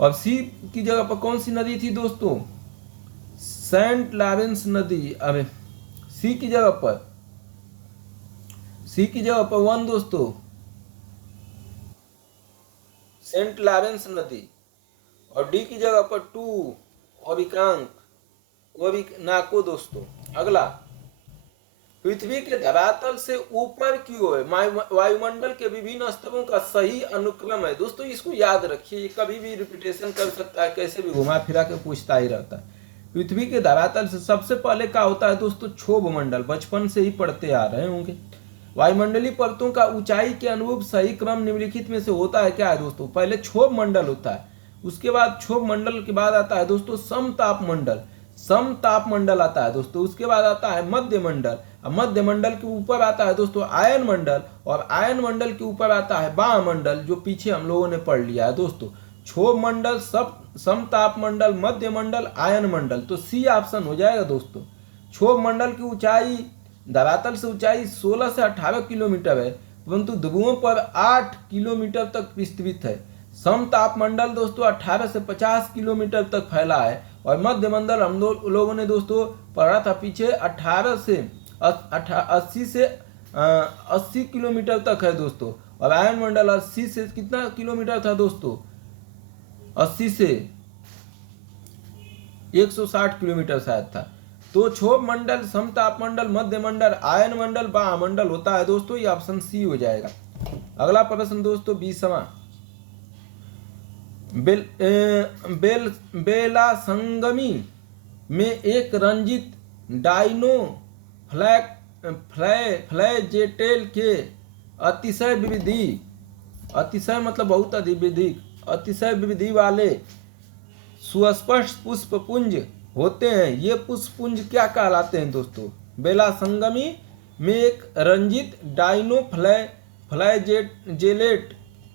और सी की जगह पर कौन सी नदी थी दोस्तों? सेंट लॉरेंस नदी। अरे सी की जगह पर, सी की जगह पर 1 दोस्तों, सेंट लॉरेंस नदी। और डी की जगह पर 2 ओरिनाको दोस्तों। अगला, पृथ्वी के धरातल से ऊपर की ओर वायुमंडल के विभिन्न स्तरों का सही अनुक्रम है दोस्तों। इसको याद रखिए, ये कभी भी रिपीटेशन कर सकता है, कैसे भी घुमा फिरा के पूछता ही रहता है। पृथ्वी के धरातल से सबसे पहले क्या होता है दोस्तों? क्षोभ मंडल। बचपन से ही पढ़ते आ रहे होंगे। वायुमंडलीय परतों का ऊंचाई के अनुरूप सही क्रम निम्नलिखित में से होता है क्या है दोस्तों? पहले क्षोभ मंडल होता है, उसके बाद क्षोभ मंडल के बाद आता है दोस्तों समताप मंडल, समताप मंडल आता है दोस्तों। उसके बाद आता है मध्य मंडल, मध्य मंडल के ऊपर आता है दोस्तों आयन मंडल, और आयन मंडल के ऊपर आता है वायुमंडल, जो पीछे हम लोगों ने पढ़ लिया है दोस्तों। क्षोभ मंडल, सब समताप मंडल, मध्य मंडल, आयन मंडल। तो सी ऑप्शन हो जाएगा दोस्तों। क्षोभ मंडल की ऊंचाई, धरातल से ऊंचाई 16 से 18 किलोमीटर है, परंतु ध्रुवों पर 8 किलोमीटर तक विस्तृत है। समताप मंडल दोस्तों 18 से 50 किलोमीटर तक फैला है, और मध्य मंडल हम लोगों ने दोस्तों पढ़ा था पीछे 18 से 80 से 80 किलोमीटर तक है दोस्तों। और आयन मंडल 80 से कितना किलोमीटर था दोस्तों? 80 से 160 किलोमीटर शायद था। तो क्षोभ मंडल, समताप मंडल, मध्य मंडल, आयन मंडल, वायुमंडल होता है दोस्तों। ये ऑप्शन सी हो जाएगा। अगला प्रश्न दोस्तों 20वां, बेला संगमी में एक रंजित डाइनो फ्लैजेटेल के अतिशय विविधि, अतिशय मतलब बहुत अधिक, अतिशय विविधि वाले सुस्पष्ट पुष्पपुंज होते हैं। ये पुष्पपुंज क्या कहलाते हैं दोस्तों? बेला संगमी में एक रंजित डाइनो फ्लैजेलेट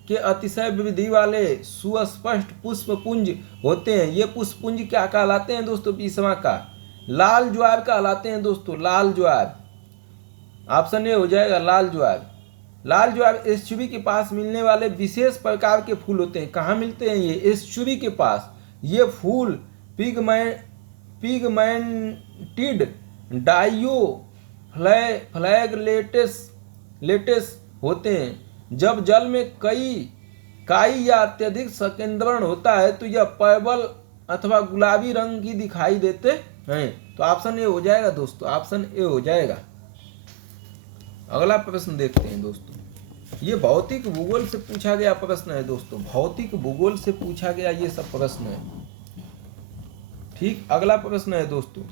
के अतिशय विविधि वाले सुस्पष्ट पुष्पपुंज होते हैं। ये पुष्पपुंज क्या कहलाते हैं दोस्तों? 20वां का लाल ज्वार कहलाते हैं दोस्तों, लाल ज्वार। ऑप्शन ए हो जाएगा लाल ज्वार। लाल ज्वार एस्चुरी के पास मिलने वाले विशेष प्रकार के फूल होते हैं। कहाँ मिलते हैं ये? एस्चुरी के पास। ये फूल पिगमेंटेड डाइयो फ्लैगलेटेस होते हैं। जब जल में काई या अत्यधिक संकेंद्रण होता है तो यह पर्पल अथवा गुलाबी रंग की दिखाई देते हैं। तो ऑप्शन ए हो जाएगा दोस्तों, ऑप्शन ए हो जाएगा। अगला प्रश्न देखते हैं दोस्तों। ये भौतिक भूगोल से पूछा गया प्रश्न है दोस्तों, भौतिक भूगोल से पूछा गया ये सब प्रश्न है। ठीक, अगला प्रश्न है दोस्तों,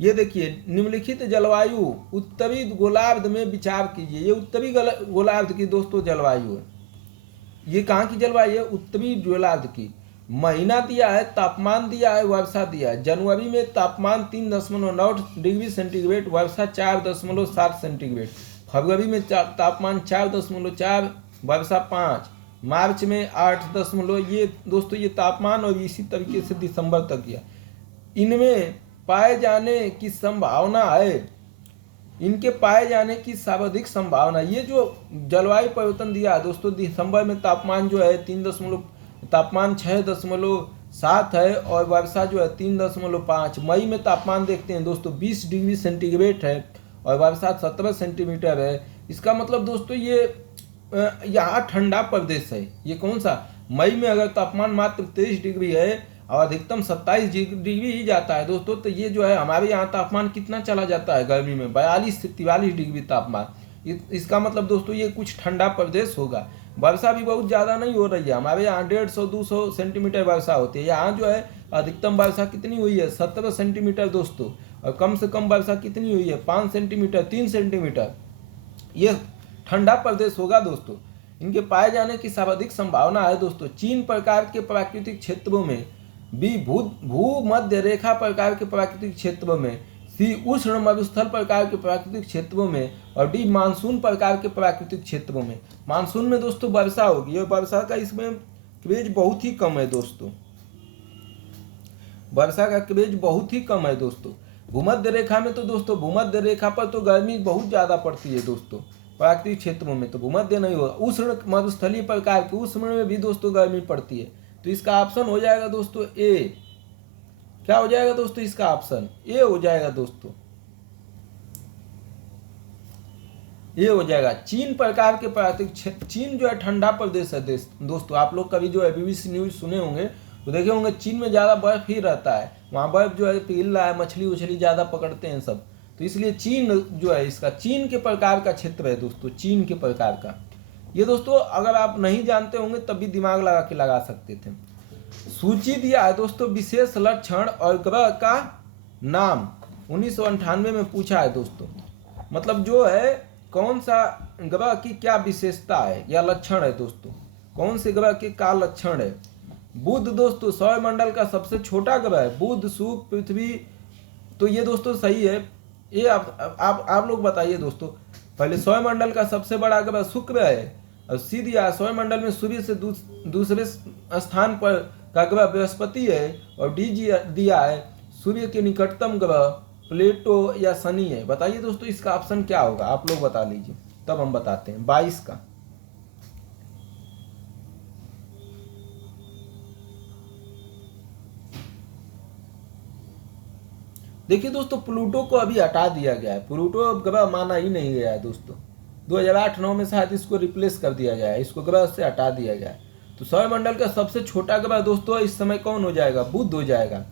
ये देखिए, निम्नलिखित जलवायु उत्तरी गोलार्ध में विचार कीजिए। ये उत्तरी गोलार्ध की दोस्तों जलवायु है। ये कहाँ की जलवायु है? उत्तरी गोलार्ध की। महीना दिया है, तापमान दिया है, वर्षा दिया है। जनवरी में तापमान 3.9 डिग्री सेंटीग्रेड, वर्षा 4.7 सेंटीग्रेड। फरवरी में तापमान 4.4, वर्षा 5। मार्च में 8 ये दोस्तों ये तापमान, और इसी तरीके से दिसंबर तक किया। इनमें पाए जाने की संभावना है, इनके पाए जाने की सर्वाधिक संभावना। ये जो जलवायु परिवर्तन दिया है दोस्तों, दिसंबर में तापमान जो है 6.7 है, और वर्षा जो है 3.5। मई में तापमान देखते हैं दोस्तों 20 डिग्री सेंटीग्रेड है, और वर्षा 17 सेंटीमीटर है। इसका मतलब दोस्तों ये यहाँ ठंडा प्रदेश है। ये कौन सा, मई में अगर तापमान मात्र 23 डिग्री है और अधिकतम 27 डिग्री ही जाता है दोस्तों, तो ये जो है हमारे यहाँ तापमान कितना चला जाता है गर्मी में, 42 से 43 डिग्री तापमान। इसका मतलब दोस्तों ये कुछ ठंडा प्रदेश होगा। वर्षा भी बहुत ज़्यादा नहीं हो रही है, हमारे यहाँ 150-200 सेंटीमीटर वर्षा होती है। यहाँ जो है अधिकतम वर्षा कितनी हुई है, 17 सेंटीमीटर दोस्तों, और कम से कम वर्षा कितनी हुई है, 5 सेंटीमीटर, 3 सेंटीमीटर। ये ठंडा प्रदेश होगा दोस्तों। इनके पाए जाने की सर्वाधिक संभावना है दोस्तों चीन प्रकार के प्राकृतिक क्षेत्रों में, बी भूमध्य रेखा प्रकार के प्राकृतिक क्षेत्रों में, सी उष्ण मरुस्थल प्रकार के प्राकृतिक क्षेत्रों में, और डी मानसून प्रकार के प्राकृतिक क्षेत्रों में। मानसून में दोस्तों वर्षा होगी और वर्षा का इसमें क्रेज बहुत ही कम है दोस्तों, वर्षा का क्रेज बहुत ही कम है दोस्तों। भूमध्य रेखा में तो दोस्तों, भूमध्य रेखा पर तो गर्मी बहुत ज़्यादा पड़ती है दोस्तों, प्राकृतिक क्षेत्रों में तो भूमध्य नहीं होगा। उष्ण मरुस्थलीय प्रकार के, उष्ण में भी दोस्तों गर्मी पड़ती है। तो इसका ऑप्शन हो जाएगा दोस्तों ए। क्या हो जाएगा दोस्तों, इसका ऑप्शन ए हो जाएगा दोस्तों, ये हो जाएगा। चीन प्रकार के प्राकृतिक क्षेत्र, चीन जो है ठंडा प्रदेश है दोस्तों। आप लोग कभी जो है BBC न्यूज सुने होंगे तो देखे होंगे चीन में ज़्यादा बर्फ ही रहता है, वहाँ बर्फ जो है पिघल रहा है, मछली उछली ज़्यादा पकड़ते हैं सब, तो इसलिए चीन जो है इसका चीन के प्रकार का क्षेत्र है दोस्तों, चीन के प्रकार का। ये दोस्तों अगर आप नहीं जानते होंगे तब भी दिमाग लगा के लगा सकते थे। सूची दिया है दोस्तों विशेष लक्षण और ग्रह का नाम, 1998 में पूछा है दोस्तों। मतलब जो है कौन सा ग्रह की क्या विशेषता है या लक्षण है दोस्तों, कौन से ग्रह के क्या लक्षण है। बुध दोस्तों सौरमंडल का सबसे छोटा ग्रह है, बुध, शुक्र, पृथ्वी, तो ये दोस्तों सही है। ये आप लोग बताइए दोस्तों। पहले सौरमंडल का सबसे बड़ा ग्रह शुक्र है, और सी दिया सौरमंडल में सूर्य से दूसरे स्थान पर का ग्रह बृहस्पति है, और डी दिया है सूर्य के निकटतम ग्रह प्लेटो या शनि है। बताइए दोस्तों इसका ऑप्शन क्या होगा, आप लोग बता लीजिए तब हम बताते हैं। 22 का देखिए दोस्तों, प्लूटो को अभी हटा दिया गया है, प्लूटो अब ग्रह माना ही नहीं गया है दोस्तों। 2008-9 में शायद इसको रिप्लेस कर दिया गया है, इसको ग्रह से हटा दिया गया है। तो सौरमंडल का सबसे छोटा ग्रह दोस्तों इस समय कौन हो जाएगा, बुध हो जाएगा।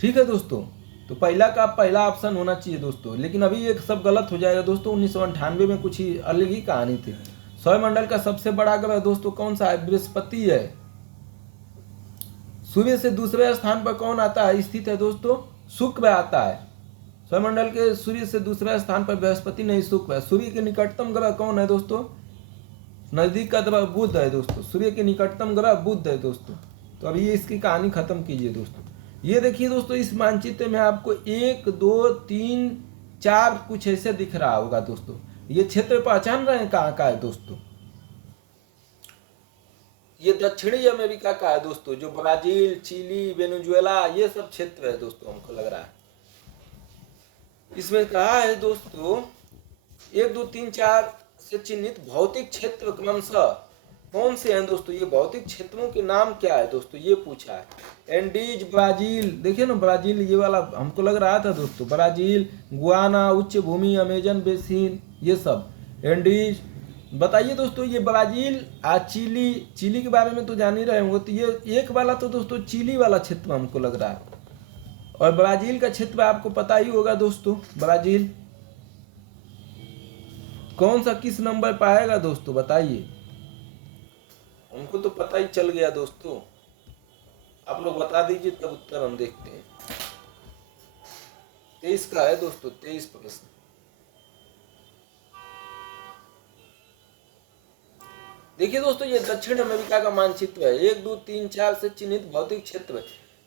ठीक है दोस्तों, तो पहला का पहला ऑप्शन होना चाहिए दोस्तों, लेकिन अभी ये सब गलत हो जाएगा दोस्तों। 1998 में कुछ ही अलग ही कहानी थी। सौरमंडल का सबसे बड़ा ग्रह दोस्तों कौन सा है, बृहस्पति है। सूर्य से दूसरे स्थान पर कौन आता है, स्थित है दोस्तों, शुक्र आता है। सौरमंडल के सूर्य से दूसरे स्थान पर बृहस्पति नहीं शुक्र है। सूर्य के निकटतम ग्रह कौन है दोस्तों, नजदीक का ग्रह बुध है दोस्तों, सूर्य के निकटतम ग्रह बुध है दोस्तों। तो अभी ये इसकी कहानी खत्म कीजिए दोस्तों। ये देखिए दोस्तों, इस मानचित्र में आपको 1 2 3 4 कुछ ऐसे दिख रहा होगा दोस्तों। ये क्षेत्र पहचान रहे हैं कहाँ का है दोस्तों, ये दक्षिणी अमेरिका का है दोस्तों, जो ब्राजील, चिली, वेनेजुएला ये सब क्षेत्र है दोस्तों, हमको लग रहा है। इसमें कहा है दोस्तों 1 2 3 4 से चिन्हित भौतिक क्षेत्र क्रमशः कौन से हैं दोस्तों, ये भौतिक क्षेत्रों के नाम क्या है दोस्तों, ये पूछा है। एंडीज, ब्राजील, देखिए ना ब्राजील, ये वाला हमको लग रहा था दोस्तों, ब्राजील, गुआना, उच्च भूमि, अमेजन बेसिन, ये सब एंडीज। बताइए दोस्तों ये ब्राजील, चिली, चिली के बारे में तो जान ही रहे होंगे, तो ये एक वाला तो दोस्तों चिली वाला क्षेत्र हमको लग रहा है। और ब्राजील का क्षेत्र आपको पता ही होगा दोस्तों, ब्राजील कौन सा किस नंबर पर आएगा दोस्तों, बताइए। हमको तो पता ही चल गया दोस्तों, आप लोग बता दीजिए तब उत्तर हम देखते हैं। 23 का है दोस्तों, 23 प्रश्न। देखिए दोस्तों, ये दक्षिण अमेरिका का मानचित्र है। 1 2 3 4 से चिन्हित भौतिक क्षेत्र।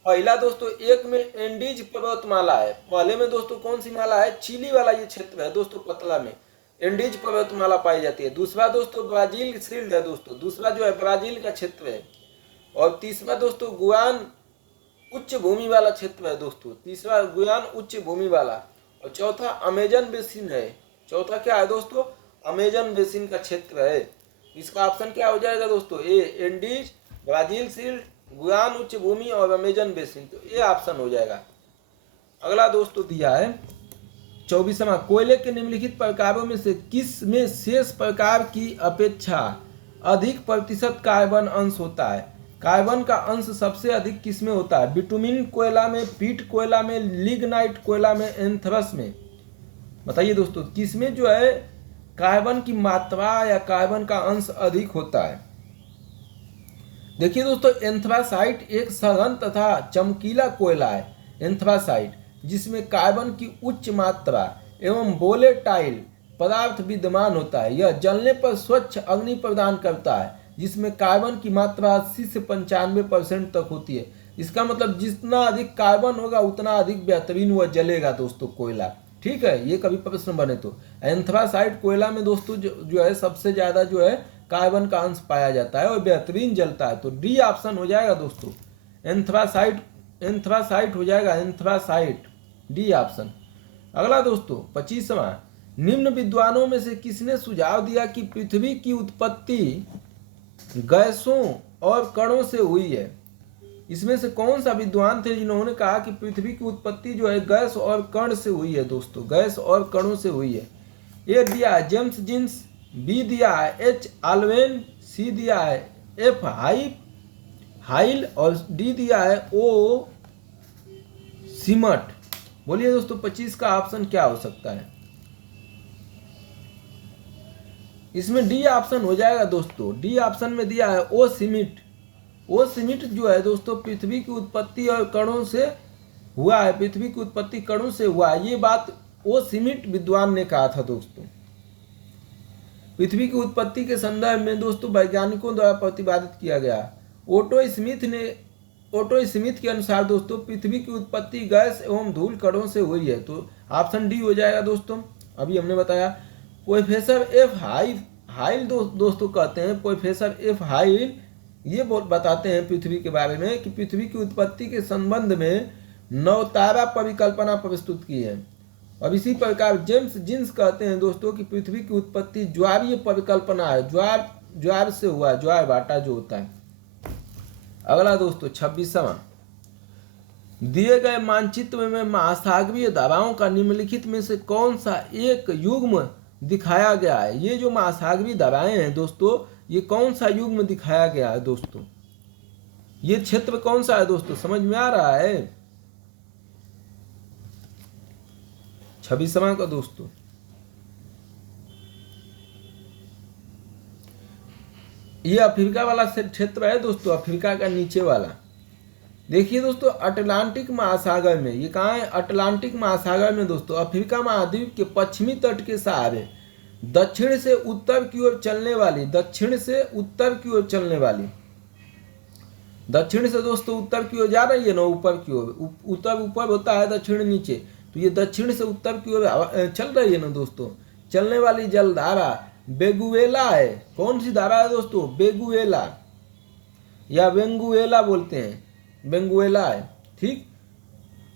पहला दोस्तों 1 में एंडीज पर्वतमाला है। पहले में दोस्तों कौन सी माला है, चिली वाला ये क्षेत्र है दोस्तों, पतला में एंडीज पर्वतमाला पाई जाती है। दूसरा दोस्तों ब्राजील शील्ड है दोस्तों, दूसरा जो है ब्राजील का क्षेत्र है। और तीसरा दोस्तों गुयान उच्च भूमि वाला क्षेत्र है दोस्तों, तीसरा गुयान उच्च भूमि वाला। और चौथा अमेजन बेसिन है। चौथा क्या है दोस्तों, अमेजन बेसिन का क्षेत्र है। इसका ऑप्शन क्या हो जाएगा दोस्तों, ए एंडीज, ब्राजील शील्ड, गुयान उच्च भूमि और अमेजन बेसिन, तो ये ऑप्शन हो जाएगा। अगला दोस्तों दिया है 24वां, कोयले के निम्नलिखित प्रकारों में से किस में शेष प्रकार की अपेक्षा अधिक प्रतिशत कार्बन अंश होता है? कार्बन का अंश सबसे अधिक किस में होता है? बिटुमिन कोयला में, पीट कोयला में, लिग्नाइट कोयला में, एंथ्रस में? बताइए दोस्तों, किस में जो है कार्बन की मात्रा या कार्बन का अंश अधिक होता है? देखिए दोस्तों, एंथ्रासाइट एक सघन तथा चमकीला कोयला है, एंथ्रासाइट, जिसमें कार्बन की उच्च मात्रा एवं वोलेटाइल पदार्थ विद्यमान होता है। यह जलने पर स्वच्छ अग्नि प्रदान करता है, जिसमें कार्बन की मात्रा 80 से 95% तक होती है। इसका मतलब जितना अधिक कार्बन होगा उतना अधिक बेहतरीन वह जलेगा दोस्तों कोयला। ठीक है, ये कभी प्रश्न बने तो। एंथ्रासाइट कोयला में दोस्तों जो है सबसे ज्यादा जो है कार्बन का अंश पाया जाता है और बेहतरीन जलता है। तो डी ऑप्शन हो जाएगा दोस्तों, एंथ्रासाइट हो जाएगा, एंथ्रासाइट, डी ऑप्शन। अगला दोस्तों 25वां, निम्न विद्वानों में से किसने सुझाव दिया कि पृथ्वी की उत्पत्ति गैसों और कणों से हुई है? इसमें से कौन सा विद्वान थे जिन्होंने कहा कि पृथ्वी की उत्पत्ति जो है गैस और कण से हुई है दोस्तों, गैस और कणों से हुई है? ए दिया है जेम्स जिन्स, बी दिया है एच आल्वेन, सी दिया है एफ हाइल और डी दिया है ओ सिमट। बोलिए दोस्तों 25 का ऑप्शन क्या हो सकता है? इसमें डी ऑप्शन हो जाएगा दोस्तों, डी ऑप्शन में दिया है ओ सिमिट। ओ सिमिट जो है दोस्तों पृथ्वी की उत्पत्ति और कणों से हुआ है, पृथ्वी की उत्पत्ति कणों से हुआ है, ये बात ओ सिमिट विद्वान ने कहा था दोस्तों। पृथ्वी की उत्पत्ति के संदर्भ में दोस्तों वैज्ञानिकों द्वारा प्रतिपादित किया गया। ओटो स्मिथ के अनुसार दोस्तों पृथ्वी की उत्पत्ति गैस एवं धूल कणों से हुई है। तो ऑप्शन डी हो जाएगा दोस्तों, अभी हमने बताया। प्रोफेसर एफ हाइल दोस्तों कहते हैं, प्रोफेसर एफ हाइल ये बताते हैं पृथ्वी के बारे में कि पृथ्वी की उत्पत्ति के संबंध में नवतारा परिकल्पना प्रस्तुत की है। अब इसी प्रकार जेम्स जिन्स कहते हैं दोस्तों कि पृथ्वी की उत्पत्ति ज्वारीय परिकल्पना है, ज्वार से हुआ, ज्वार भाटा जो होता है। अगला दोस्तों 26वां, दिए गए मानचित्र में महासागरीय धाराओं का निम्नलिखित में से कौन सा एक युग्म दिखाया गया है? ये जो महासागरीय धाराएं हैं दोस्तों, ये कौन सा युग्म दिखाया गया है दोस्तों? ये क्षेत्र कौन सा है दोस्तों, समझ में आ रहा है? 26वां का दोस्तों, ये अफ्रीका वाला क्षेत्र है दोस्तों, अफ्रीका का नीचे वाला। देखिए दोस्तों अटलांटिक महासागर में, ये कहाँ है? अटलांटिक महासागर में दोस्तों अफ्रीका महाद्वीप के पश्चिमी तट के सहारे दक्षिण से उत्तर की ओर चलने वाली, दक्षिण से उत्तर की ओर चलने वाली, दक्षिण से दोस्तों उत्तर की ओर जा रही है ना, ऊपर की ओर, उत्तर ऊपर होता है, दक्षिण नीचे, तो ये दक्षिण से उत्तर की ओर चल रही है ना दोस्तों, चलने वाली जलधारा बेगुएला है। कौन सी धारा है दोस्तों? बेगुएला या वेंगुएला बोलते हैं, बेंगुएला है, ठीक,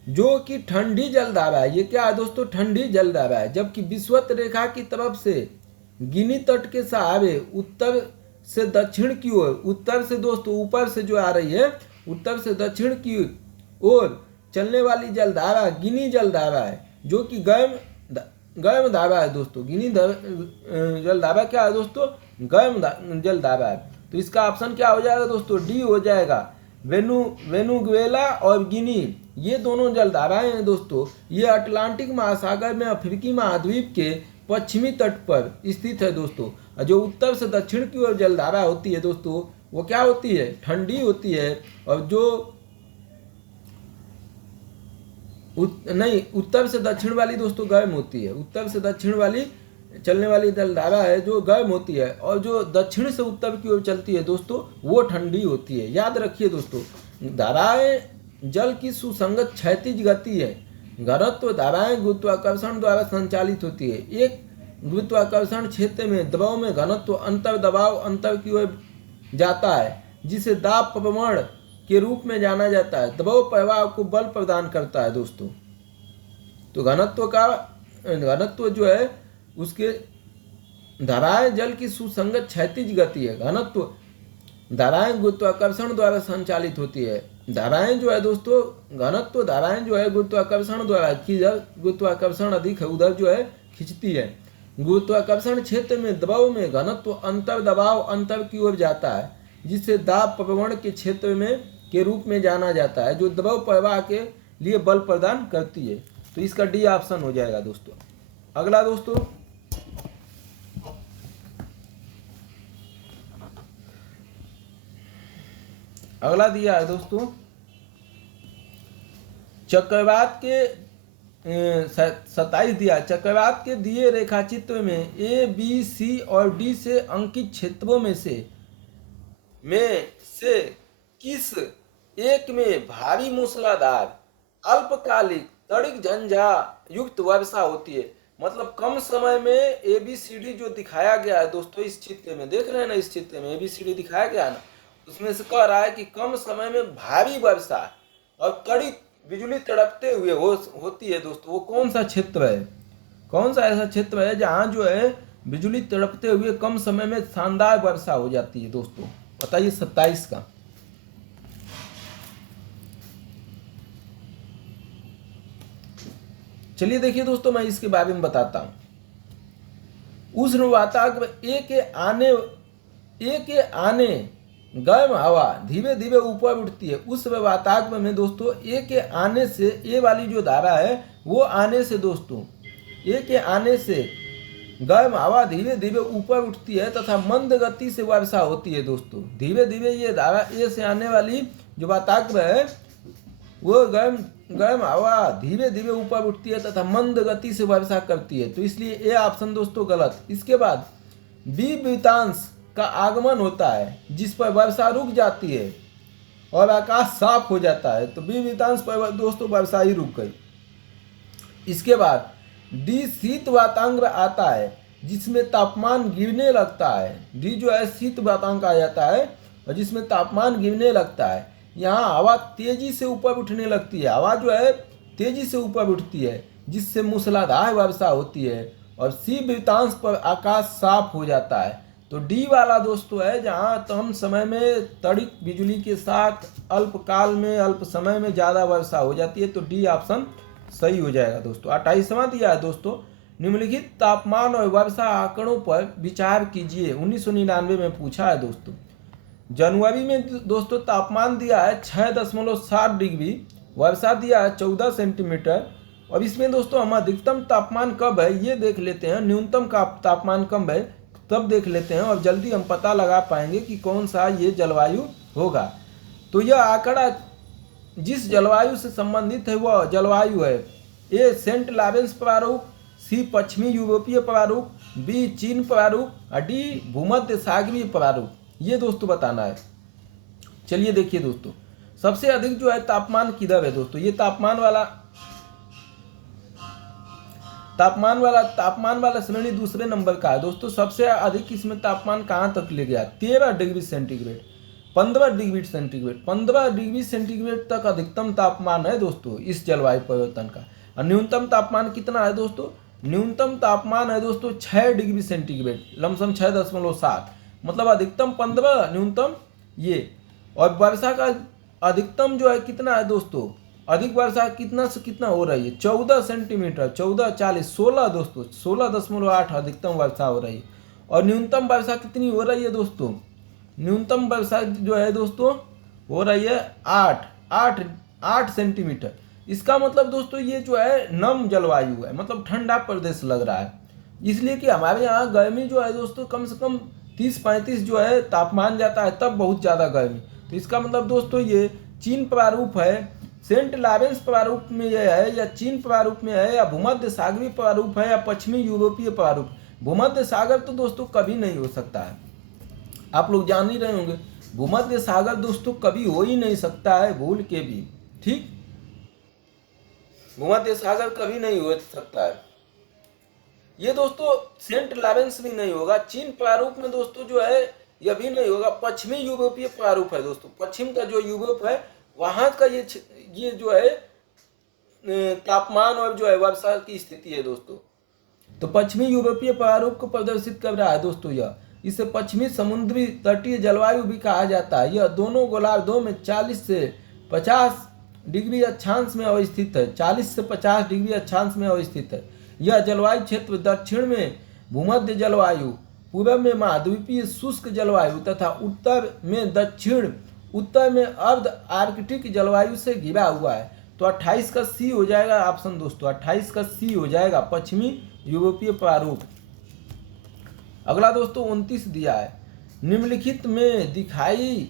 जो कि ठंडी जलधारा है। ये क्या है दोस्तों? ठंडी जलधारा है। जबकि विषुवत रेखा की तरफ से गिनी तट के सहारे उत्तर से दक्षिण की ओर, उत्तर से दोस्तों ऊपर से जो आ रही है, उत्तर से दक्षिण की ओर चलने वाली जलधारा गिनी जलधारा है, जो कि गर्म धारा है दोस्तों। गिनी जलधारा क्या है दोस्तों? गर्म जलधारा है। तो इसका ऑप्शन क्या हो जाएगा दोस्तों? डी हो जाएगा। वेनुगुएला और गिनी ये दोनों जलधाराएं हैं दोस्तों, ये अटलांटिक महासागर में अफ्रीकी महाद्वीप के पश्चिमी तट पर स्थित है दोस्तों। जो उत्तर से दक्षिण की ओर जलधारा होती है दोस्तों, वो क्या होती है? ठंडी होती है। और जो उत्तर से दक्षिण वाली दोस्तों गर्म होती है। उत्तर से दक्षिण वाली चलने वाली जलधारा है जो गर्म होती है, और जो दक्षिण से उत्तर की ओर चलती है दोस्तों वो ठंडी होती है। याद रखिए दोस्तों, धाराएं जल की सुसंगत क्षैतिज गति है। घनत्व धाराएं गुरुत्वाकर्षण द्वारा संचालित होती है। एक गुरुत्वाकर्षण क्षेत्र में द्रव में घनत्व अंतर दबाव अंतर की ओर जाता है, जिसे दाब प्रवण के रूप में जाना जाता है। द्रव प्रवाह को बल प्रदान करता है दोस्तों। तो घनत्व जो है उसके, धाराएं जल की सुसंगत क्षैतिज गति है। घनत्व धाराएं गुरुत्वाकर्षण द्वारा संचालित होती है धाराएं जो है दोस्तों, घनत्व धाराएं जो है गुरुत्वाकर्षण द्वारा गुरुत्वाकर्षण अधिक है उधर जो है खींचती है। गुरुत्वाकर्षण क्षेत्र में दबाव में घनत्व अंतर दबाव अंतर की ओर जाता है, जिससे दाब प्रवण के क्षेत्र में के रूप में जाना जाता है, जो दबाव प्रवाह के लिए बल प्रदान करती है। तो इसका डी ऑप्शन हो जाएगा दोस्तों। अगला दोस्तों, अगला दिया है दोस्तों, चक्रवात के 27 दिया। चक्रवात के दिए रेखाचित्र में ए बी सी और डी से अंकित क्षेत्रों में से किस एक में भारी मूसलाधार अल्पकालिक तड़िक झंझा युक्त वर्षा होती है। मतलब कम समय में ABCD जो दिखाया गया है दोस्तों, इस चित्र में देख रहे हैं ना, इस चित्र में ABCD दिखाया गया है ना, उसमें से कह रहा है कि कम समय में भारी वर्षा और कड़ी बिजली तड़पते हुए होती है दोस्तों। वो कौन सा क्षेत्र है, कौन सा ऐसा क्षेत्र है जहां जो है बिजली तड़पते हुए कम समय में शानदार वर्षा हो जाती है दोस्तों? बताइए 27 का। चलिए देखिए दोस्तों, मैं इसके बारे में बताता हूं। उष्ण वातावरण ए के आने गर्म हवा धीरे धीरे ऊपर उठती है। उस वातावरण में दोस्तों ए के आने से, ए वाली जो धारा है वो आने से दोस्तों, ए के आने से गर्म हवा धीरे धीरे ऊपर उठती है तथा मंद गति से वर्षा होती है दोस्तों। धीरे धीरे ये धारा ए से आने वाली जो वातावरण है वो गर्म हवा धीरे धीरे ऊपर उठती है तथा मंद गति से वर्षा करती है। तो इसलिए ए ऑप्शन दोस्तों गलत। इसके बाद बी वृत्तांश का आगमन होता है जिस पर वर्षा रुक जाती है और आकाश साफ हो जाता है। तो बी वृत्तांश पर दोस्तों वर्षा ही रुक गई। इसके बाद डी शीत वातांग्र आता है जिसमें तापमान गिरने लगता है। डी जो है शीत वातांग आ जाता है और जिसमें तापमान गिरने लगता है। यहाँ हवा तेजी से ऊपर उठने लगती है, हवा जो है तेजी से ऊपर उठती है जिससे मूसलाधार वर्षा होती है और सी वृत्तांश पर आकाश साफ हो जाता है। तो डी वाला दोस्तों है जहाँ कम समय में तड़िक बिजली के साथ अल्पकाल में अल्प समय में ज़्यादा वर्षा हो जाती है। तो डी ऑप्शन सही हो जाएगा दोस्तों। 28वां दिया है दोस्तों, निम्नलिखित तापमान और वर्षा आंकड़ों पर विचार कीजिए। 1999 में पूछा है दोस्तों। जनवरी में दोस्तों तापमान दिया है 6.7 डिग्री, वर्षा दिया है 14 सेंटीमीटर। और इसमें दोस्तों हम अधिकतम तापमान कब है ये देख लेते हैं, न्यूनतम का तापमान कब है तब देख लेते हैं और जल्दी हम पता लगा पाएंगे कि कौन सा ये जलवायु होगा। तो यह आंकड़ा जिस जलवायु से संबंधित है वह जलवायु है ए सेंट लॉरेंस प्रारूप, सी पश्चिमी यूरोपीय प्रारूप, बी चीन प्रारूप और डी भूमध्य सागरीय प्रारूप। ये दोस्तों बताना है। चलिए देखिए दोस्तों, सबसे अधिक जो है तापमान किधर है दोस्तों? ये तापमान वाला श्रेणी दूसरे नंबर का है दोस्तों। सबसे अधिक इसमें तापमान कहाँ तक ले गया? 13 degree centigrade, 15 degree centigrade, 15 degree centigrade तक अधिकतम तापमान है दोस्तों इस जलवायु परिवर्तन का। और न्यूनतम तापमान कितना है दोस्तों? न्यूनतम तापमान है दोस्तों 6 डिग्री सेंटीग्रेड, लमसम 6.7। मतलब अधिकतम 15, न्यूनतम ये। और वर्षा का अधिकतम जो है कितना है दोस्तों? अधिक वर्षा कितना से कितना हो रही है? 14 सेंटीमीटर, 1440, 16 दोस्तों, 16.8 अधिकतम वर्षा हो रही है। और न्यूनतम वर्षा कितनी हो रही है दोस्तों? न्यूनतम वर्षा जो है दोस्तों हो रही है 8 सेंटीमीटर। इसका मतलब दोस्तों ये जो है नम जलवायु है, मतलब ठंडा प्रदेश लग रहा है। इसलिए कि हमारे यहाँ गर्मी जो है दोस्तों कम से कम 30-35 जो है तापमान जाता है तब बहुत ज़्यादा गर्मी। तो इसका मतलब दोस्तों ये चीन प्रारूप है, सेंट लॉरेंस प्रारूप में यह है या चीन प्रारूप में है या भूमध्य सागरीय प्रारूप है या पश्चिमी यूरोपीय प्रारूप। भूमध्य सागर तो दोस्तों कभी नहीं हो सकता है, आप लोग जान ही रहे होंगे। भूमध्य सागर दोस्तों कभी हो ही नहीं सकता है भूल के भी, ठीक। भूमध्य सागर कभी नहीं हो सकता है। ये दोस्तों सेंट लॉरेंस भी नहीं होगा। चीन प्रारूप में दोस्तों जो है यह भी नहीं होगा। पश्चिमी यूरोपीय प्रारूप है दोस्तों, पश्चिम का जो यूरोप है वहां का ये जो है तापमान और जो है वर्षा की स्थिति है दोस्तों। तो पश्चिमी यूरोपीय प्रारूप को प्रदर्शित कर रहा है दोस्तों यह। इसे पश्चिमी समुद्री तटीय जलवायु भी कहा जाता है। यह दोनों गोलार्धों में 40 से 50 डिग्री अक्षांश में अवस्थित है। 40 से 50 डिग्री अक्षांश में अवस्थित है। यह जलवायु क्षेत्र दक्षिण में भूमध्य जलवायु, पूर्व में महाद्वीपीय शुष्क जलवायु तथा उत्तर में अर्ध आर्कटिक जलवायु से घिरा हुआ है। तो 28 का सी हो जाएगा ऑप्शन दोस्तों, 28 का सी हो जाएगा, पश्चिमी यूरोपीय प्रारूप। अगला दोस्तों 29 दिया है, निम्नलिखित में दिखाई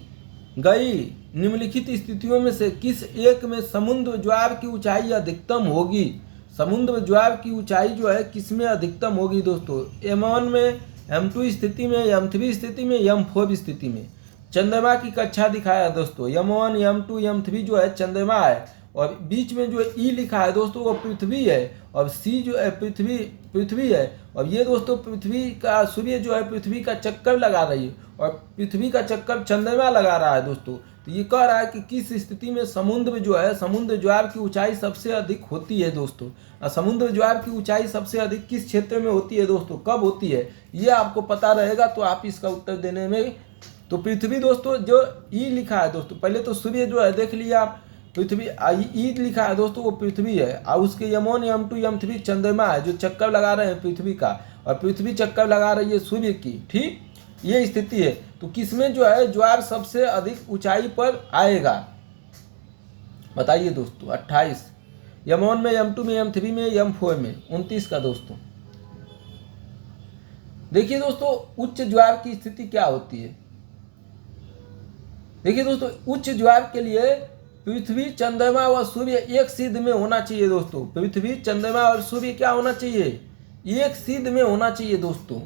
गई निम्नलिखित स्थितियों में से किस एक में समुद्र ज्वार की ऊंचाई अधिकतम होगी। समुद्र ज्वार की ऊंचाई जो है किसमें अधिकतम होगी दोस्तों, M1 में, M2 स्थिति में, M3 स्थिति में, M4 स्थिति में। चंद्रमा की कक्षा दिखाया है दोस्तों, M1 M2 M3 जो है चंद्रमा है, और बीच में जो ई लिखा है दोस्तों वो पृथ्वी है, और सी जो है पृथ्वी है, और ये दोस्तों पृथ्वी का सूर्य जो है पृथ्वी का चक्कर लगा रही है, और पृथ्वी का चक्कर चंद्रमा लगा रहा है दोस्तों। तो ये कह रहा है कि किस स्थिति में समुद्र जो है, समुद्र ज्वार की ऊंचाई सबसे अधिक होती है दोस्तों। समुद्र ज्वार की ऊंचाई सबसे अधिक किस क्षेत्र में होती है दोस्तों, कब होती है, ये आपको पता रहेगा तो आप इसका उत्तर देने में। तो पृथ्वी दोस्तों जो ई लिखा है दोस्तों, पहले तो सूर्य जो है देख लिया आप, पृथ्वी ई लिखा है दोस्तों वो पृथ्वी है, और उसके M1 M2 M3 चंद्रमा है जो चक्कर लगा रहे हैं पृथ्वी का, और पृथ्वी चक्कर लगा रही है सूर्य की। ठीक, ये स्थिति है। तो किसमें जो है ज्वार सबसे अधिक ऊंचाई पर आएगा, बताइए दोस्तों। 28 M1 में, M2 में, M3 में, M4 में। 29 का दोस्तों देखिए दोस्तों, उच्च ज्वार की स्थिति क्या होती है। देखिए दोस्तों, उच्च ज्वार के लिए पृथ्वी, चंद्रमा व सूर्य एक सिद्ध में होना चाहिए दोस्तों। पृथ्वी, चंद्रमा और सूर्य क्या होना चाहिए, एक सिद्ध में होना चाहिए दोस्तों।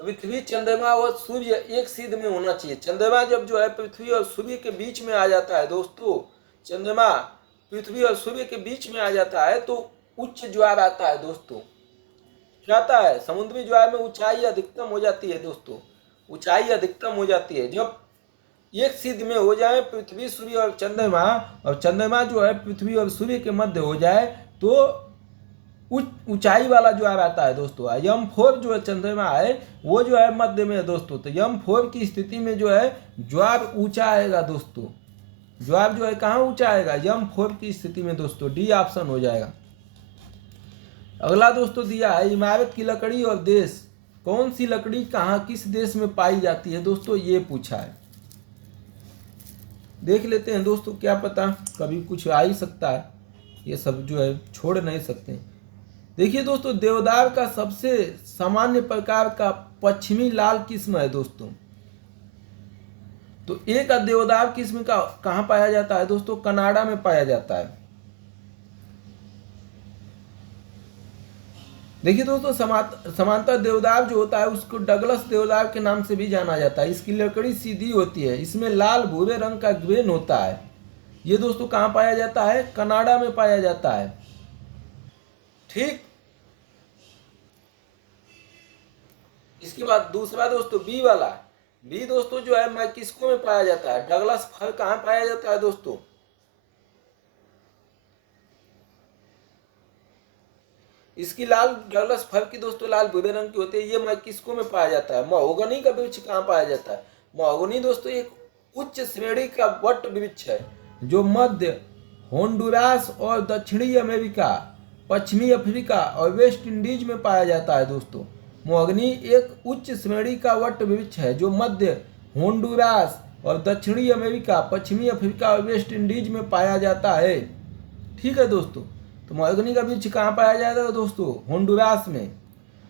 पृथ्वी, चंद्रमा और सूर्य एक सिद्ध में होना चाहिए। चंद्रमा जब जो है पृथ्वी और सूर्य के बीच में आ जाता है दोस्तों, चंद्रमा पृथ्वी और सूर्य के बीच में आ जाता है तो उच्च ज्वार आता है दोस्तों। क्या आता है, समुद्री ज्वार में ऊंचाई अधिकतम हो जाती है दोस्तों, ऊंचाई अधिकतम हो जाती है जब एक सिद्ध में हो जाए पृथ्वी, सूर्य और चंद्रमा, और चंद्रमा जो है पृथ्वी और सूर्य के मध्य हो जाए तो ऊंचाई वाला ज्वार आता है दोस्तों। M4 जो है चंद्रमा है वो जो है मध्य में है दोस्तों। तो M4 की स्थिति में जो है ज्वार ऊंचा आएगा दोस्तों, ज्वार जो है कहाँ ऊंचा आएगा, M4 की स्थिति में दोस्तों। डी ऑप्शन हो जाएगा। अगला दोस्तों दिया है, इमारत की लकड़ी और देश, कौन सी लकड़ी कहाँ किस देश में पाई जाती है दोस्तों, ये पूछा है। देख लेते हैं दोस्तों, क्या पता कभी कुछ आ ही सकता है, ये सब जो है छोड़ नहीं सकते। देखिए दोस्तों, देवदार का सबसे सामान्य प्रकार का पश्चिमी लाल किस्म है दोस्तों। तो एक देवदार किस्म का कहाँ पाया जाता है दोस्तों, कनाडा में पाया जाता है। देखिए दोस्तों, समांतर देवदार जो होता है उसको डगलस देवदार के नाम से भी जाना जाता है। इसकी लकड़ी सीधी होती है, इसमें लाल भूरे रंग का ग्रेन होता है। ये दोस्तों कहाँ पाया जाता है, कनाडा में पाया जाता है। ठीक, इसके बाद दूसरा दोस्तों बी वाला, बी दोस्तों जो है मैक्सिको में पाया जाता है। डगलस फर कहाँ पाया जाता है दोस्तों, इसकी लाल डगलस फर की दोस्तों लाल भूरे रंग की होती है, ये मैक्सिको में पाया जाता है। महोगनी का वृक्ष कहाँ पाया जाता है, महोगनी दोस्तों एक उच्च श्रेणी का वट वृक्ष है जो मध्य होंडुरास और दक्षिणी अमेरिका, पश्चिमी अफ्रीका और वेस्ट इंडीज में पाया जाता है दोस्तों। महोगनी एक उच्च श्रेणी का वट वृक्ष है जो मध्य होंडुरास और दक्षिणी अमेरिका, पश्चिमी अफ्रीका और वेस्ट इंडीज में पाया जाता है। ठीक है दोस्तों, तो महोगनी का वृक्ष कहाँ पाया जाएगा दोस्तों, होंडुरास में।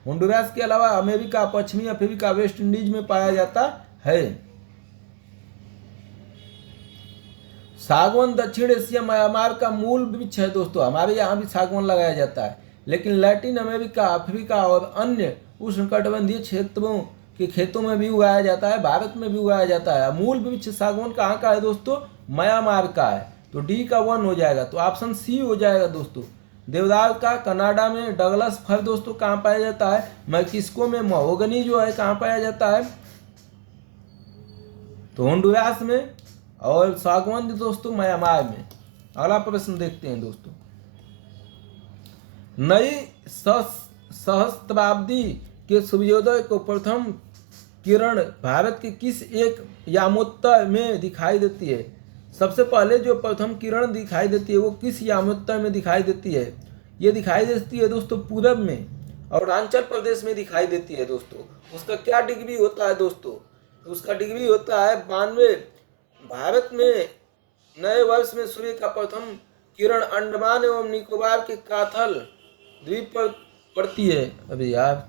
होंडुरास के अलावा अमेरिका, पश्चिमी अफ्रीका, वेस्ट इंडीज में पाया जाता है। सागवान दक्षिण एशिया म्यांमार का मूल वृक्ष है दोस्तों। हमारे यहाँ भी सागवान लगाया जाता है, लेकिन लैटिन अमेरिका, अफ्रीका और अन्य उष्णकटिबंधीय क्षेत्रों के खेतों में भी उगाया जाता है, भारत में भी उगाया जाता है। मूल वृक्ष सागवान कहाँ का है दोस्तों, म्यांमार का है। तो डी का 1 हो जाएगा, तो ऑप्शन सी हो जाएगा दोस्तों। देवदार का कनाडा में, डगलस फर दोस्तों कहाँ पाया जाता है, मैक्सिको में। महोगनी जो है कहाँ पाया जाता है, तो होंडुरास में। और सागवान दोस्तों म्यांमार में। अगला प्रश्न देखते हैं दोस्तों, नई सहस्त्राब्दी के सूर्योदय को प्रथम किरण भारत के किस एक यामोत्तय में दिखाई देती है? सबसे पहले जो प्रथम किरण दिखाई देती है वो किस यामोत्तय में दिखाई देती है? ये दिखाई देती है दोस्तों पूरब में, अरुणाचल प्रदेश में दिखाई देती है दोस्तों। उसका क्या डिग्री होता है दोस्तों? उसका डिग्री होता है 92। भारत में नए वर्ष में सूर्य का प्रथम किरण अंडमान एवं निकोबार के काथल द्वीप पर पड़ती है। अबे यार,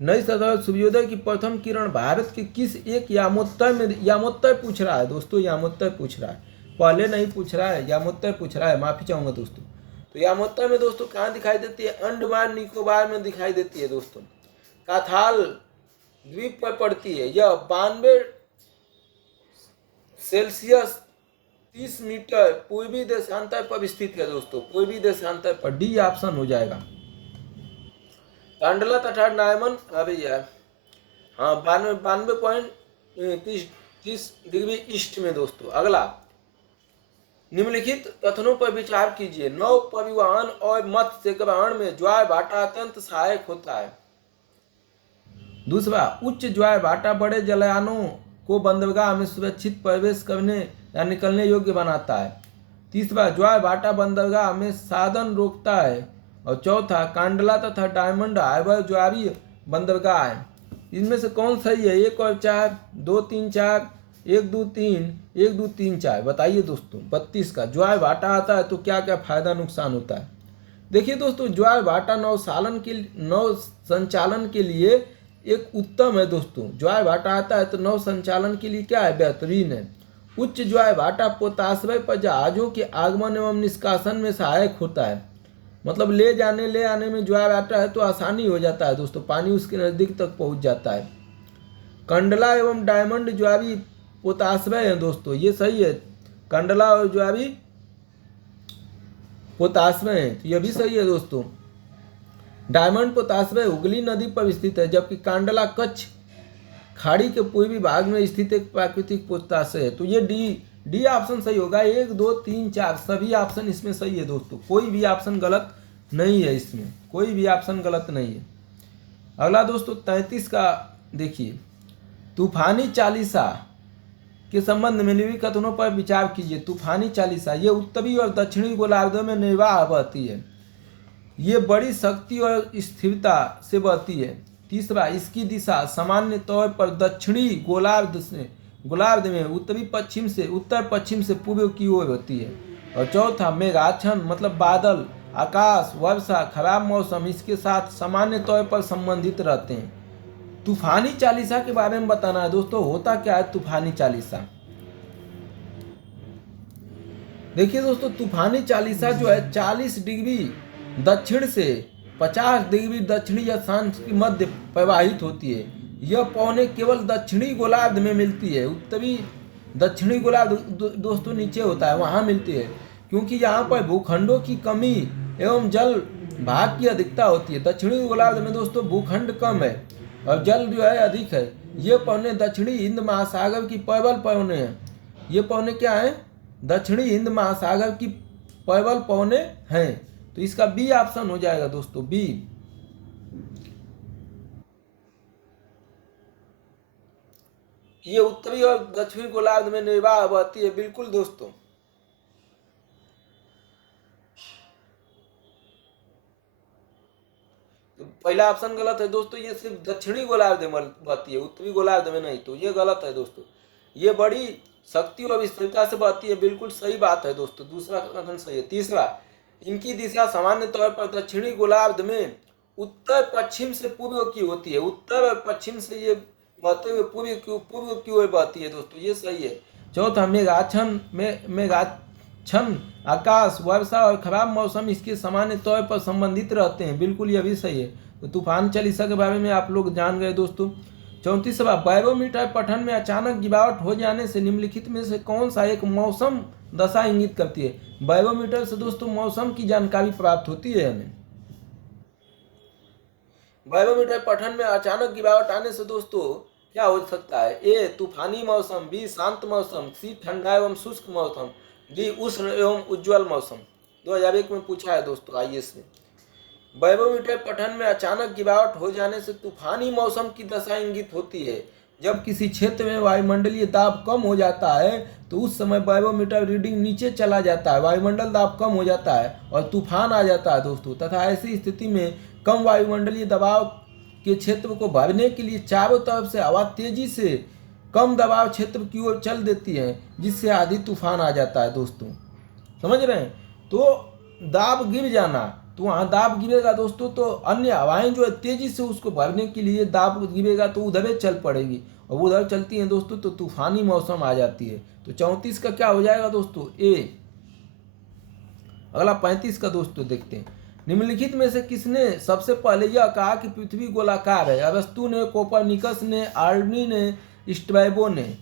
नई सतह सूर्योदय की प्रथम किरण भारत के किस एक यामोत्तय में, यामोत्तय पूछ रहा है दोस्तों, यामोत्तय पूछ रहा है, पहले नहीं पूछ रहा है, यामोत्तय पूछ रहा है, माफी चाहूंगा दोस्तों। तो यामोत्तय में दोस्तों कहाँ दिखाई देती है? अंडमान निकोबार में दिखाई देती है दोस्तों, काथाल द्वीप पर पड़ती है। यह 92 सेल्सियस 30 मीटर पूर्वी देशांतर पर स्थित है दोस्तों, पूर्वी देशांतर पर। डी ऑप्शन हो जाएगा। कांडला तथा डायमंड, अरे यार हाँ 92.30 डिग्री ईस्ट में दोस्तों। अगला, निम्नलिखित कथनों पर विचार कीजिए। नौ परिवहन और मत्स्य ग्रहण में ज्वार भाटा अत्यंत सहायक होता है। दूसरा, उच्च ज्वार भाटा बड़े जलयानों को बंदरगाह में सुरक्षित प्रवेश करने या निकलने योग्य बनाता है। तीसरा, ज्वार भाटा बंदरगाह में साधन रोकता है। और चौथा, कांडला तथा डायमंड हार्बर ज्वारीय बंदरगाह है। इनमें से कौन सही है? 1 और 4, 2 3 4, 1 2 3, 1 2 3 4। बताइए दोस्तों। 32 का, ज्वार भाटा आता है तो क्या क्या फायदा नुकसान होता है? देखिए दोस्तों, ज्वार भाटा नौ संचालन के लिए एक उत्तम है दोस्तों। ज्वार भाटा आता है तो नौ संचालन के लिए क्या है? बेहतरीन है। उच्च ज्वार भाटा पोताश्रय पर जहाजों के आगमन एवं निष्कासन में सहायक होता है। मतलब ले आने में ज्वार भाटा है तो आसानी हो जाता है दोस्तों, पानी उसके नज़दीक तक पहुंच जाता है। कंडला एवं डायमंड ज्वारी पोताश्रय है दोस्तों, ये सही है। कंडला और ज्वारी पोताश्रय है तो यह भी सही है दोस्तों। डायमंड पोताश्रय हुगली नदी पर स्थित है, जबकि कांडला कच्छ खाड़ी के पूर्वी भाग में स्थित एक प्राकृतिक पोताश्रय है। तो ये डी ऑप्शन सही होगा। 1 2 3 4 सभी ऑप्शन इसमें सही है दोस्तों, कोई भी ऑप्शन गलत नहीं है, इसमें कोई भी ऑप्शन गलत नहीं है। अगला दोस्तों 33 का देखिए, तूफानी चालीसा के संबंध में निम्नलिखित कथनों पर विचार कीजिए। तूफानी चालीसा ये उत्तरी और दक्षिणी गोलार्धों में निर्वाह बहती है। ये बड़ी शक्ति और स्थिरता से बहती है। तीसरा, इसकी दिशा सामान्य तौर पर दक्षिणी गोलार्ध में उत्तर पश्चिम से पूर्व की ओर होती है। और चौथा, मेघाच्छन्न मतलब बादल, आकाश, वर्षा, खराब मौसम इसके साथ सामान्य तौर पर संबंधित रहते हैं। तूफानी चालीसा के बारे में बताना है दोस्तों। होता क्या है तूफानी चालीसा? देखिए दोस्तों, तूफानी चालीसा जो है 40 डिग्री दक्षिण से 50 डिग्री दक्षिणी अक्षांश की मध्य प्रवाहित होती है। यह पौने केवल दक्षिणी गोलार्ध में मिलती है। उत्तरी दक्षिणी गोलार्ध दोस्तों नीचे होता है, वहाँ मिलती है, क्योंकि यहाँ पर भूखंडों की कमी एवं जल भाग की अधिकता होती है। दक्षिणी गोलार्ध में दोस्तों भूखंड कम है और जल जो है अधिक है। ये पौने दक्षिणी हिंद महासागर की प्रबल पौने हैं। ये पौने क्या है? दक्षिणी हिंद महासागर की प्रबल पौने हैं। तो इसका बी ऑप्शन हो जाएगा दोस्तों, बी। ये उत्तरी और दक्षिणी गोलार्ध में निर्वाह बहती है, बिल्कुल दोस्तों। तो पहला ऑप्शन गलत है दोस्तों, ये सिर्फ दक्षिणी गोलार्ध में बहती है, उत्तरी गोलार्ध में नहीं, तो ये गलत है दोस्तों। ये बड़ी शक्ति और स्थिरता से बहती है, बिल्कुल सही बात है दोस्तों, दूसरा कथन सही है। तीसरा, इनकी दिशा सामान्य तौर पर दक्षिणी गोलार्ध में उत्तर पश्चिम से पूर्व की होती है। उत्तर और पश्चिम से ये बहते हुए पूर्व की ओर बहती है दोस्तों, ये सही है। चौथा, मेघाच्छन्न आकाश, वर्षा और खराब मौसम इसके सामान्य तौर पर संबंधित रहते हैं, बिल्कुल यह भी सही है। तो तूफान चालीसा के बारे में आप लोग जान गए दोस्तों। 34वां, बैरोमीटर पठन में अचानक गिरावट हो जाने से निम्नलिखित में से कौन सा एक मौसम दशा इंगित करती है? बैरोमीटर से दोस्तों मौसम की जानकारी प्राप्त होती है हमें। बैरोमीटर पठन में अचानक गिरावट आने से दोस्तों क्या हो सकता है? ए तूफानी मौसम, बी शांत मौसम, सी ठंडा एवं शुष्क मौसम, डी उष्ण एवं उज्ज्वल मौसम। 2001 में पूछा है दोस्तों IAS में। बैरोमीटर पठन में अचानक गिरावट हो जाने से तूफानी मौसम की दशा इंगित होती है। जब किसी क्षेत्र में वायुमंडलीय दाब कम हो जाता है तो उस समय बैरोमीटर रीडिंग नीचे चला जाता है, वायुमंडल दाब कम हो जाता है और तूफान आ जाता है दोस्तों। तथा ऐसी स्थिति में कम वायुमंडलीय दबाव के क्षेत्र को भरने के लिए चारों तरफ से हवा तेजी से कम दबाव क्षेत्र की ओर चल देती है, जिससे आधी तूफान आ जाता है दोस्तों। समझ रहे हैं? तो दाब गिर जाना, तो वहाँ दाब गिरेगा दोस्तों तो अन्य हवाएं जो है तेजी से उसको भरने के लिए दाब गिरेगा तो उधर चल पड़ेगी, और उधर चलती हैं दोस्तों तो तूफानी मौसम आ जाती है। तो 34 का क्या हो जाएगा दोस्तों? ए। अगला 35 का दोस्तों देखते हैं। निम्नलिखित में से किसने सबसे पहले यह कहा कि पृथ्वी गोलाकार है? अरस्तु ने, कोपरनिकस ने, आर्नी ने, स्ट्रैबो ने।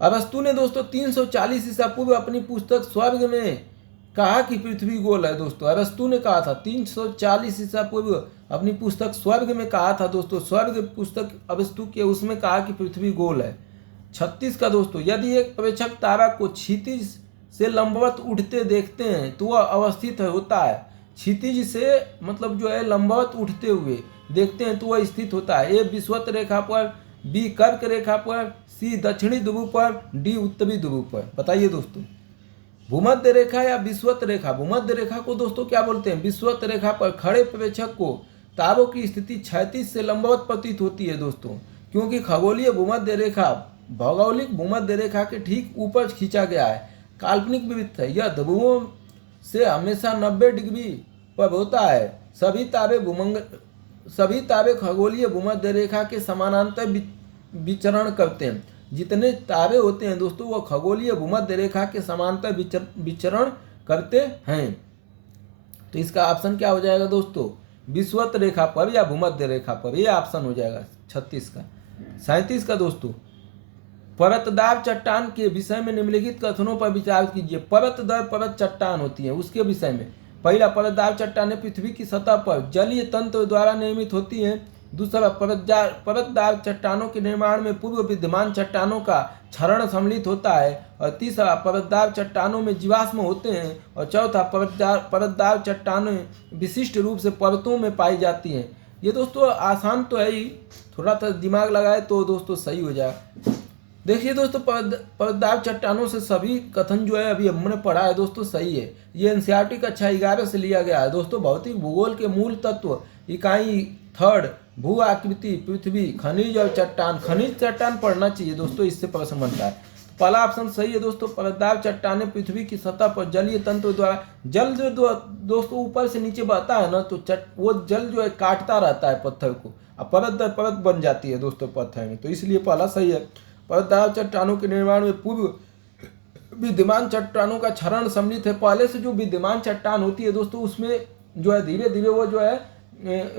अरस्तु ने दोस्तों 340 ईसा पूर्व अपनी पुस्तक स्वर्ग में कहा कि पृथ्वी गोल है दोस्तों। अरस्तु ने कहा था 340 ईसा पूर्व अपनी पुस्तक स्वर्ग में कहा था दोस्तों। स्वर्ग पुस्तक अरस्तु के उसमें कहा कि पृथ्वी गोल है। 36 का दोस्तों, यदि एक प्रेक्षक तारा को क्षितिज से लंबवत उठते देखते हैं तो वह अवस्थित होता है। क्षितिज से मतलब जो है लंबवत उठते हुए देखते हैं तो वह स्थित होता है। ए विषुवत रेखा पर, बी कर्क रेखा पर, सी दक्षिणी ध्रुव पर, डी उत्तरी ध्रुव पर। बताइए दोस्तों, भूमध्य रेखा या विषुवत रेखा? भूमध्य रेखा को दोस्तों क्या बोलते हैं? विषुवत रेखा पर खड़े प्रेक्षक को तारों की स्थिति क्षैतिज से लंबवत प्रतीत होती है दोस्तों, क्योंकि खगोलीय भूमध्य रेखा भौगोलिक भूमध्य रेखा के ठीक ऊपर खींचा गया है। काल्पनिक विवृत्त है, यह ध्रुवों से हमेशा 90 डिग्री पर होता है। सभी तारे खगोलीय भूमध्य रेखा के समानांतर विचरण करते हैं। जितने तारे होते हैं दोस्तों वो खगोलीय भूमध्य रेखा के समांतर विचरण करते हैं। तो इसका ऑप्शन क्या हो जाएगा दोस्तों? विषुवत रेखा पर या भूमध्य रेखा पर, ये ऑप्शन हो जाएगा 36 का। 37 का दोस्तों, परतदार चट्टान के विषय में निम्नलिखित कथनों पर विचार कीजिए। परत दर परत चट्टान होती है, उसके विषय में पहला, परतदार चट्टानें पृथ्वी की सतह पर जलीय तंत्र द्वारा निर्मित होती हैं। दूसरा, परतदार चट्टानों के निर्माण में पूर्व विद्यमान चट्टानों का क्षरण सम्मिलित होता है। और तीसरा, परतदार चट्टानों में जीवाश्म होते हैं। और चौथा, परतदार चट्टानें विशिष्ट रूप से परतों में पाई जाती हैं। ये दोस्तों आसान तो है ही, थोड़ा सा दिमाग लगाए तो दोस्तों सही हो जाए। देखिए दोस्तों, परतदार चट्टानों से सभी कथन जो है अभी हमने पढ़ा है दोस्तों सही है। ये एनसीईआरटी कक्षा 11 से लिया गया है दोस्तों। भौतिक भूगोल के मूल तत्व, इकाई थर्ड, भू आकृति, पृथ्वी, खनिज और चट्टान। खनिज चट्टान पढ़ना चाहिए दोस्तों, इससे प्रश्न बनता है। पहला ऑप्शन सही है दोस्तों, परतदार चट्टानें पृथ्वी की सतह पर जलीय तंत्र द्वारा, जल जो दोस्तों ऊपर से नीचे बहता है ना, तो वो जल जो है काटता रहता है पत्थर को, अब परत दर परत बन जाती है दोस्तों पत्थर में, तो इसलिए पहला सही है। परतदार चट्टानों के निर्माण में पूर्व विद्यमान चट्टानों का क्षरण सम्मिलित है। पहले से जो विद्यमान चट्टान होती है दोस्तों उसमें जो है धीरे धीरे वो जो है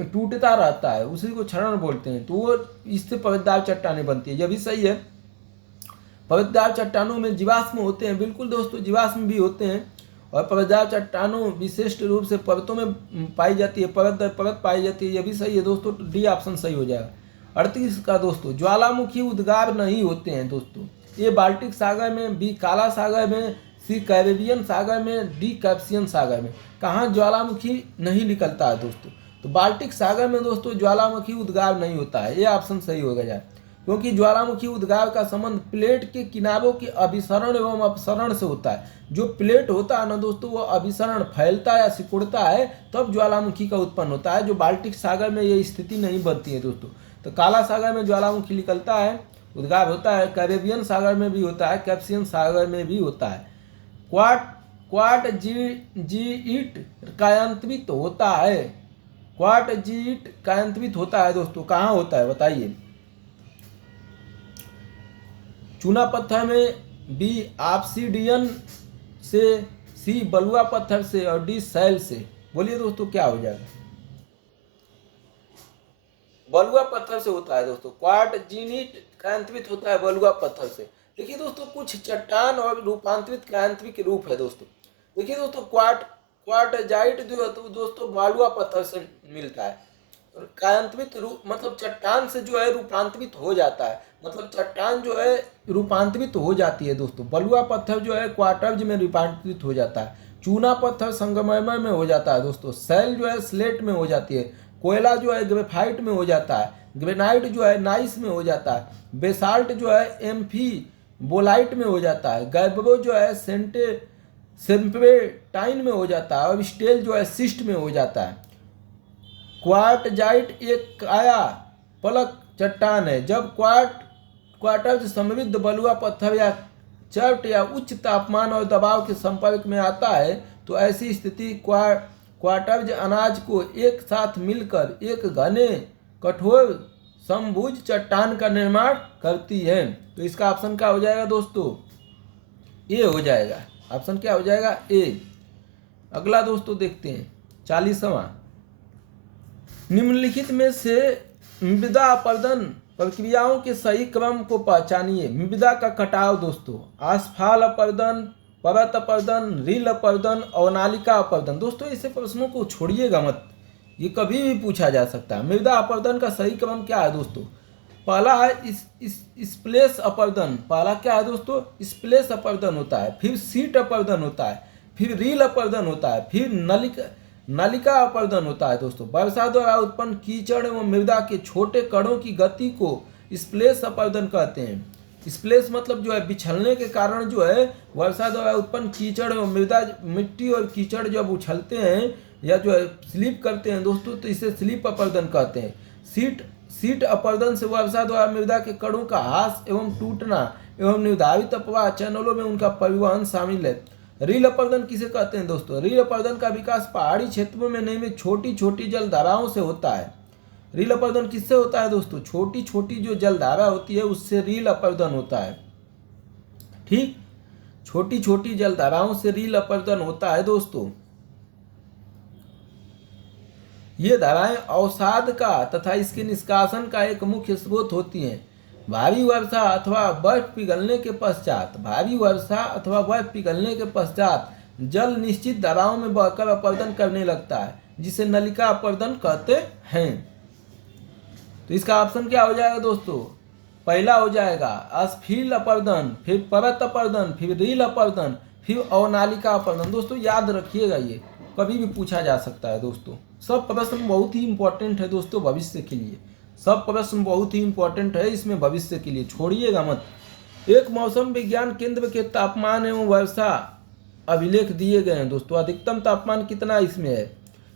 टूटता रहता है, उसी को क्षरण बोलते हैं, तो वो इससे परतदार चट्टानें बनती है। यह भी सही है। परतदार चट्टानों में जीवाश्म होते हैं, बिल्कुल दोस्तों जीवाश्म भी होते हैं। और परतदार चट्टानों विशिष्ट रूप से परतों में पाई जाती है, परत दर परत पाई जाती है। यह भी सही है दोस्तों, डी ऑप्शन सही हो जाएगा। 38 का दोस्तों, ज्वालामुखी उद्गार नहीं होते हैं दोस्तों। ए बाल्टिक सागर में, बी काला सागर में, सी कैरेबियन सागर में, डी कैप्सियन सागर में। कहाँ ज्वालामुखी नहीं निकलता है दोस्तों? तो बाल्टिक सागर में दोस्तों ज्वालामुखी उद्गार नहीं होता है, ये ऑप्शन सही हो गया, क्योंकि ज्वालामुखी उद्गार का संबंध प्लेट के किनारों के अभिसरण एवं अपसरण से होता है। जो प्लेट होता है ना दोस्तों वो अभिसरण फैलता है या सिकुड़ता है तब ज्वालामुखी का उत्पन्न होता है। जो बाल्टिक सागर में ये स्थिति नहीं बनती है दोस्तों। तो काला सागर में ज्वालामुखी निकलता है, उद्गार होता है। कैरेबियन सागर में भी होता है, कैप्सियन सागर में भी होता है। क्वार्टजीट कायांतरित होता है, क्वार्टजीट कायांतरित होता है दोस्तों, कहाँ होता है बताइए? चूना पत्थर में, बी ऑब्सीडियन से, सी बलुआ पत्थर से और डी सैल से। बोलिए दोस्तों क्या हो जाएगा? बलुआ पत्थर से होता है दोस्तों। क्वार्टजीनिट कायांतरित होता है बलुआ पत्थर से। देखिए दोस्तों कुछ चट्टान और रूपांतरित कायांतरिक रूप है दोस्तों। देखिए दोस्तों क्वार्टजाइट जो है तो दोस्तों बलुआ पत्थर से मिलता है। कायांतरित रूप मतलब चट्टान से जो है रूपांतरित हो जाता है, मतलब चट्टान जो है रूपांतरित हो जाती है दोस्तों। बलुआ पत्थर जो है क्वार्टज में रूपांतरित हो जाता है। चूना पत्थर संगमरमर में हो जाता है दोस्तों, सेल जो है स्लेट में हो जाती है, कोयला जो है ग्रेफाइट में हो जाता है, ग्रेनाइट जो है नाइस में हो जाता है, बेसाल्ट जो है एम्फीबोलाइट में हो जाता है, गैब्रो जो है सेम्पेटाइन में हो जाता है, और स्टेल जो है सिस्ट में हो जाता है। क्वार्टजाइट एक काया पलक चट्टान है। जब क्वार्टज समृद्ध बलुआ पत्थर या चर्ट या उच्च तापमान और दबाव के संपर्क में आता है तो ऐसी स्थिति क्वार्टज अनाज को एक साथ मिलकर एक घने कठोर समभुज चट्टान का निर्माण करती है। तो इसका ऑप्शन क्या हो जाएगा दोस्तों? ए हो जाएगा। ऑप्शन क्या हो जाएगा? ए। अगला दोस्तों देखते हैं 40वां। निम्नलिखित में से मृदा अपरदन प्रक्रियाओं के सही क्रम को पहचानिए। मृदा का कटाव दोस्तों, आसफाल अपरदन, परत अपरदन, रील अपरदन और नालिका अपरदन। दोस्तों ऐसे प्रश्नों को छोड़िएगा मत, ये कभी भी पूछा जा सकता है। मृदा अपरदन का सही क्रम क्या है दोस्तों? पहला है स्प्लेश अपरदन। पहला क्या है दोस्तों? स्प्लेश अपरदन होता है, फिर सीट अपरदन होता है, फिर रील अपरदन होता है, फिर नलिका अपरदन होता है दोस्तों। वर्षा द्वारा उत्पन्न कीचड़ एवं मृदा के छोटे कणों की गति को स्प्लेश अपरदन कहते हैं। स्प्लेश मतलब जो है बिछलने के कारण जो है वर्षा द्वारा उत्पन्न कीचड़ एवं मृदा, मिट्टी और कीचड़ जब उछलते हैं या जो है स्लिप करते हैं दोस्तों तो इसे स्लिप अपरदन कहते हैं। सीट अपरदन से वर्षा द्वारा मृदा के कणों का ह्रास एवं टूटना एवं निर्धारित अपवाह चैनलों में उनका परिवहन शामिल है। रील अपरदन किसे कहते हैं दोस्तों? रील अपरदन का विकास पहाड़ी क्षेत्रों में निर्मित छोटी छोटी जलधाराओं से होता है। रील अपरदन किससे होता है दोस्तों? छोटी छोटी जो जलधारा होती है उससे रील अपरदन होता है। ठीक, छोटी छोटी जलधाराओं से रील अपरदन होता है दोस्तों। ये धाराएं अवसाद का तथा इसके निष्कासन का एक मुख्य स्रोत होती हैं। भारी वर्षा अथवा बर्फ पिघलने के पश्चात जल निश्चित धाराओं में बहकर अपरदन करने लगता है, जिसे नलिका अपरदन कहते हैं। तो इसका ऑप्शन क्या हो जाएगा दोस्तों? पहला हो जाएगा अस्फील अपरदन, फिर परत अपरदन, फिर रील अपरदन, फिर अवनालिका अपरदन। दोस्तों याद रखिएगा, ये कभी भी पूछा जा सकता है दोस्तों। सब प्रश्न बहुत ही इंपॉर्टेंट है दोस्तों भविष्य के लिए। सब प्रश्न बहुत ही इंपॉर्टेंट है इसमें भविष्य के लिए, छोड़िएगा मत। एक मौसम विज्ञान केंद्र के तापमान एवं वर्षा अभिलेख दिए गए हैं दोस्तों। अधिकतम तापमान कितना इसमें है?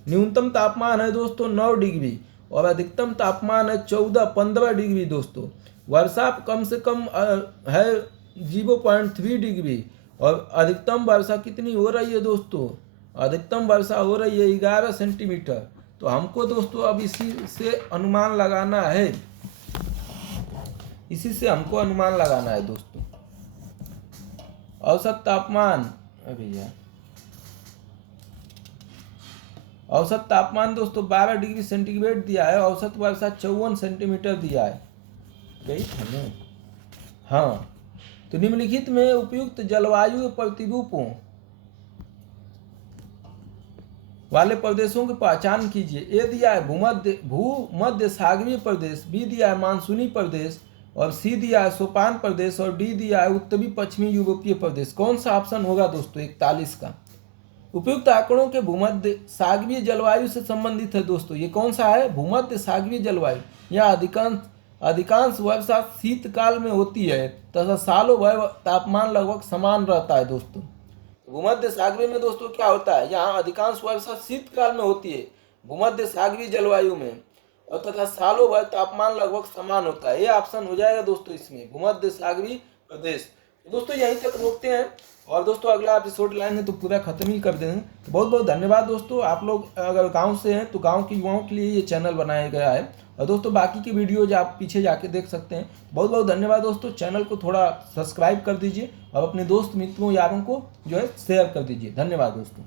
न्यूनतम तापमान है दोस्तों 9 डिग्री और अधिकतम तापमान है 14-15 डिग्री दोस्तों। वर्षा कम से कम है 0.3 डिग्री और अधिकतम वर्षा कितनी हो रही है दोस्तों? अधिकतम वर्षा हो रही है 11 सेंटीमीटर। तो हमको दोस्तों अब इसी से अनुमान लगाना है, इसी से हमको अनुमान लगाना है दोस्तों। औसत तापमान, भैया औसत तापमान दोस्तों 12 डिग्री सेंटीग्रेड दिया है। औसत वर्षा 54 सेंटीमीटर दिया है। हाँ, तो निम्नलिखित में उपयुक्त जलवायु प्रतिरूपों वाले प्रदेशों की पहचान कीजिए। ए दिया है भूमध्य सागरीय प्रदेश, बी दिया है मानसूनी प्रदेश, और सी दिया है सोपान प्रदेश, और डी दिया है उत्तरी पश्चिमी यूरोपीय प्रदेश। कौन सा ऑप्शन होगा दोस्तों 41 का? उपयुक्त आंकड़ों के भूमध्य सागरीय जलवायु से संबंधित है दोस्तों। ये कौन सा है? भूमध्य सागरीय जलवायु। यह अधिकांश वर्षा शीतकाल में होती है तथा सालों भर तापमान लगभग समान रहता है दोस्तों। भूमध्य सागरीय में दोस्तों क्या होता है? यहाँ अधिकांश वर्षा शीतकाल में होती है भूमध्य सागरीय जलवायु में, और तथा सालों भर तापमान लगभग समान होता है। ये ऑप्शन हो जाएगा दोस्तों इसमें, भूमध्य सागरीय प्रदेश। दोस्तों यहीं तक रोकते हैं और दोस्तों अगला एपिसोड लाएंगे तो पूरा खत्म ही कर देंगे। तो बहुत बहुत धन्यवाद दोस्तों। आप लोग अगर गांव से हैं तो गांव के युवाओं के लिए ये चैनल बनाया गया है, और दोस्तों बाकी की वीडियोज आप पीछे जाके देख सकते हैं। बहुत बहुत धन्यवाद दोस्तों। चैनल को थोड़ा सब्सक्राइब कर दीजिए और अपने दोस्त मित्रों यारों को जो है शेयर कर दीजिए। धन्यवाद दोस्तों।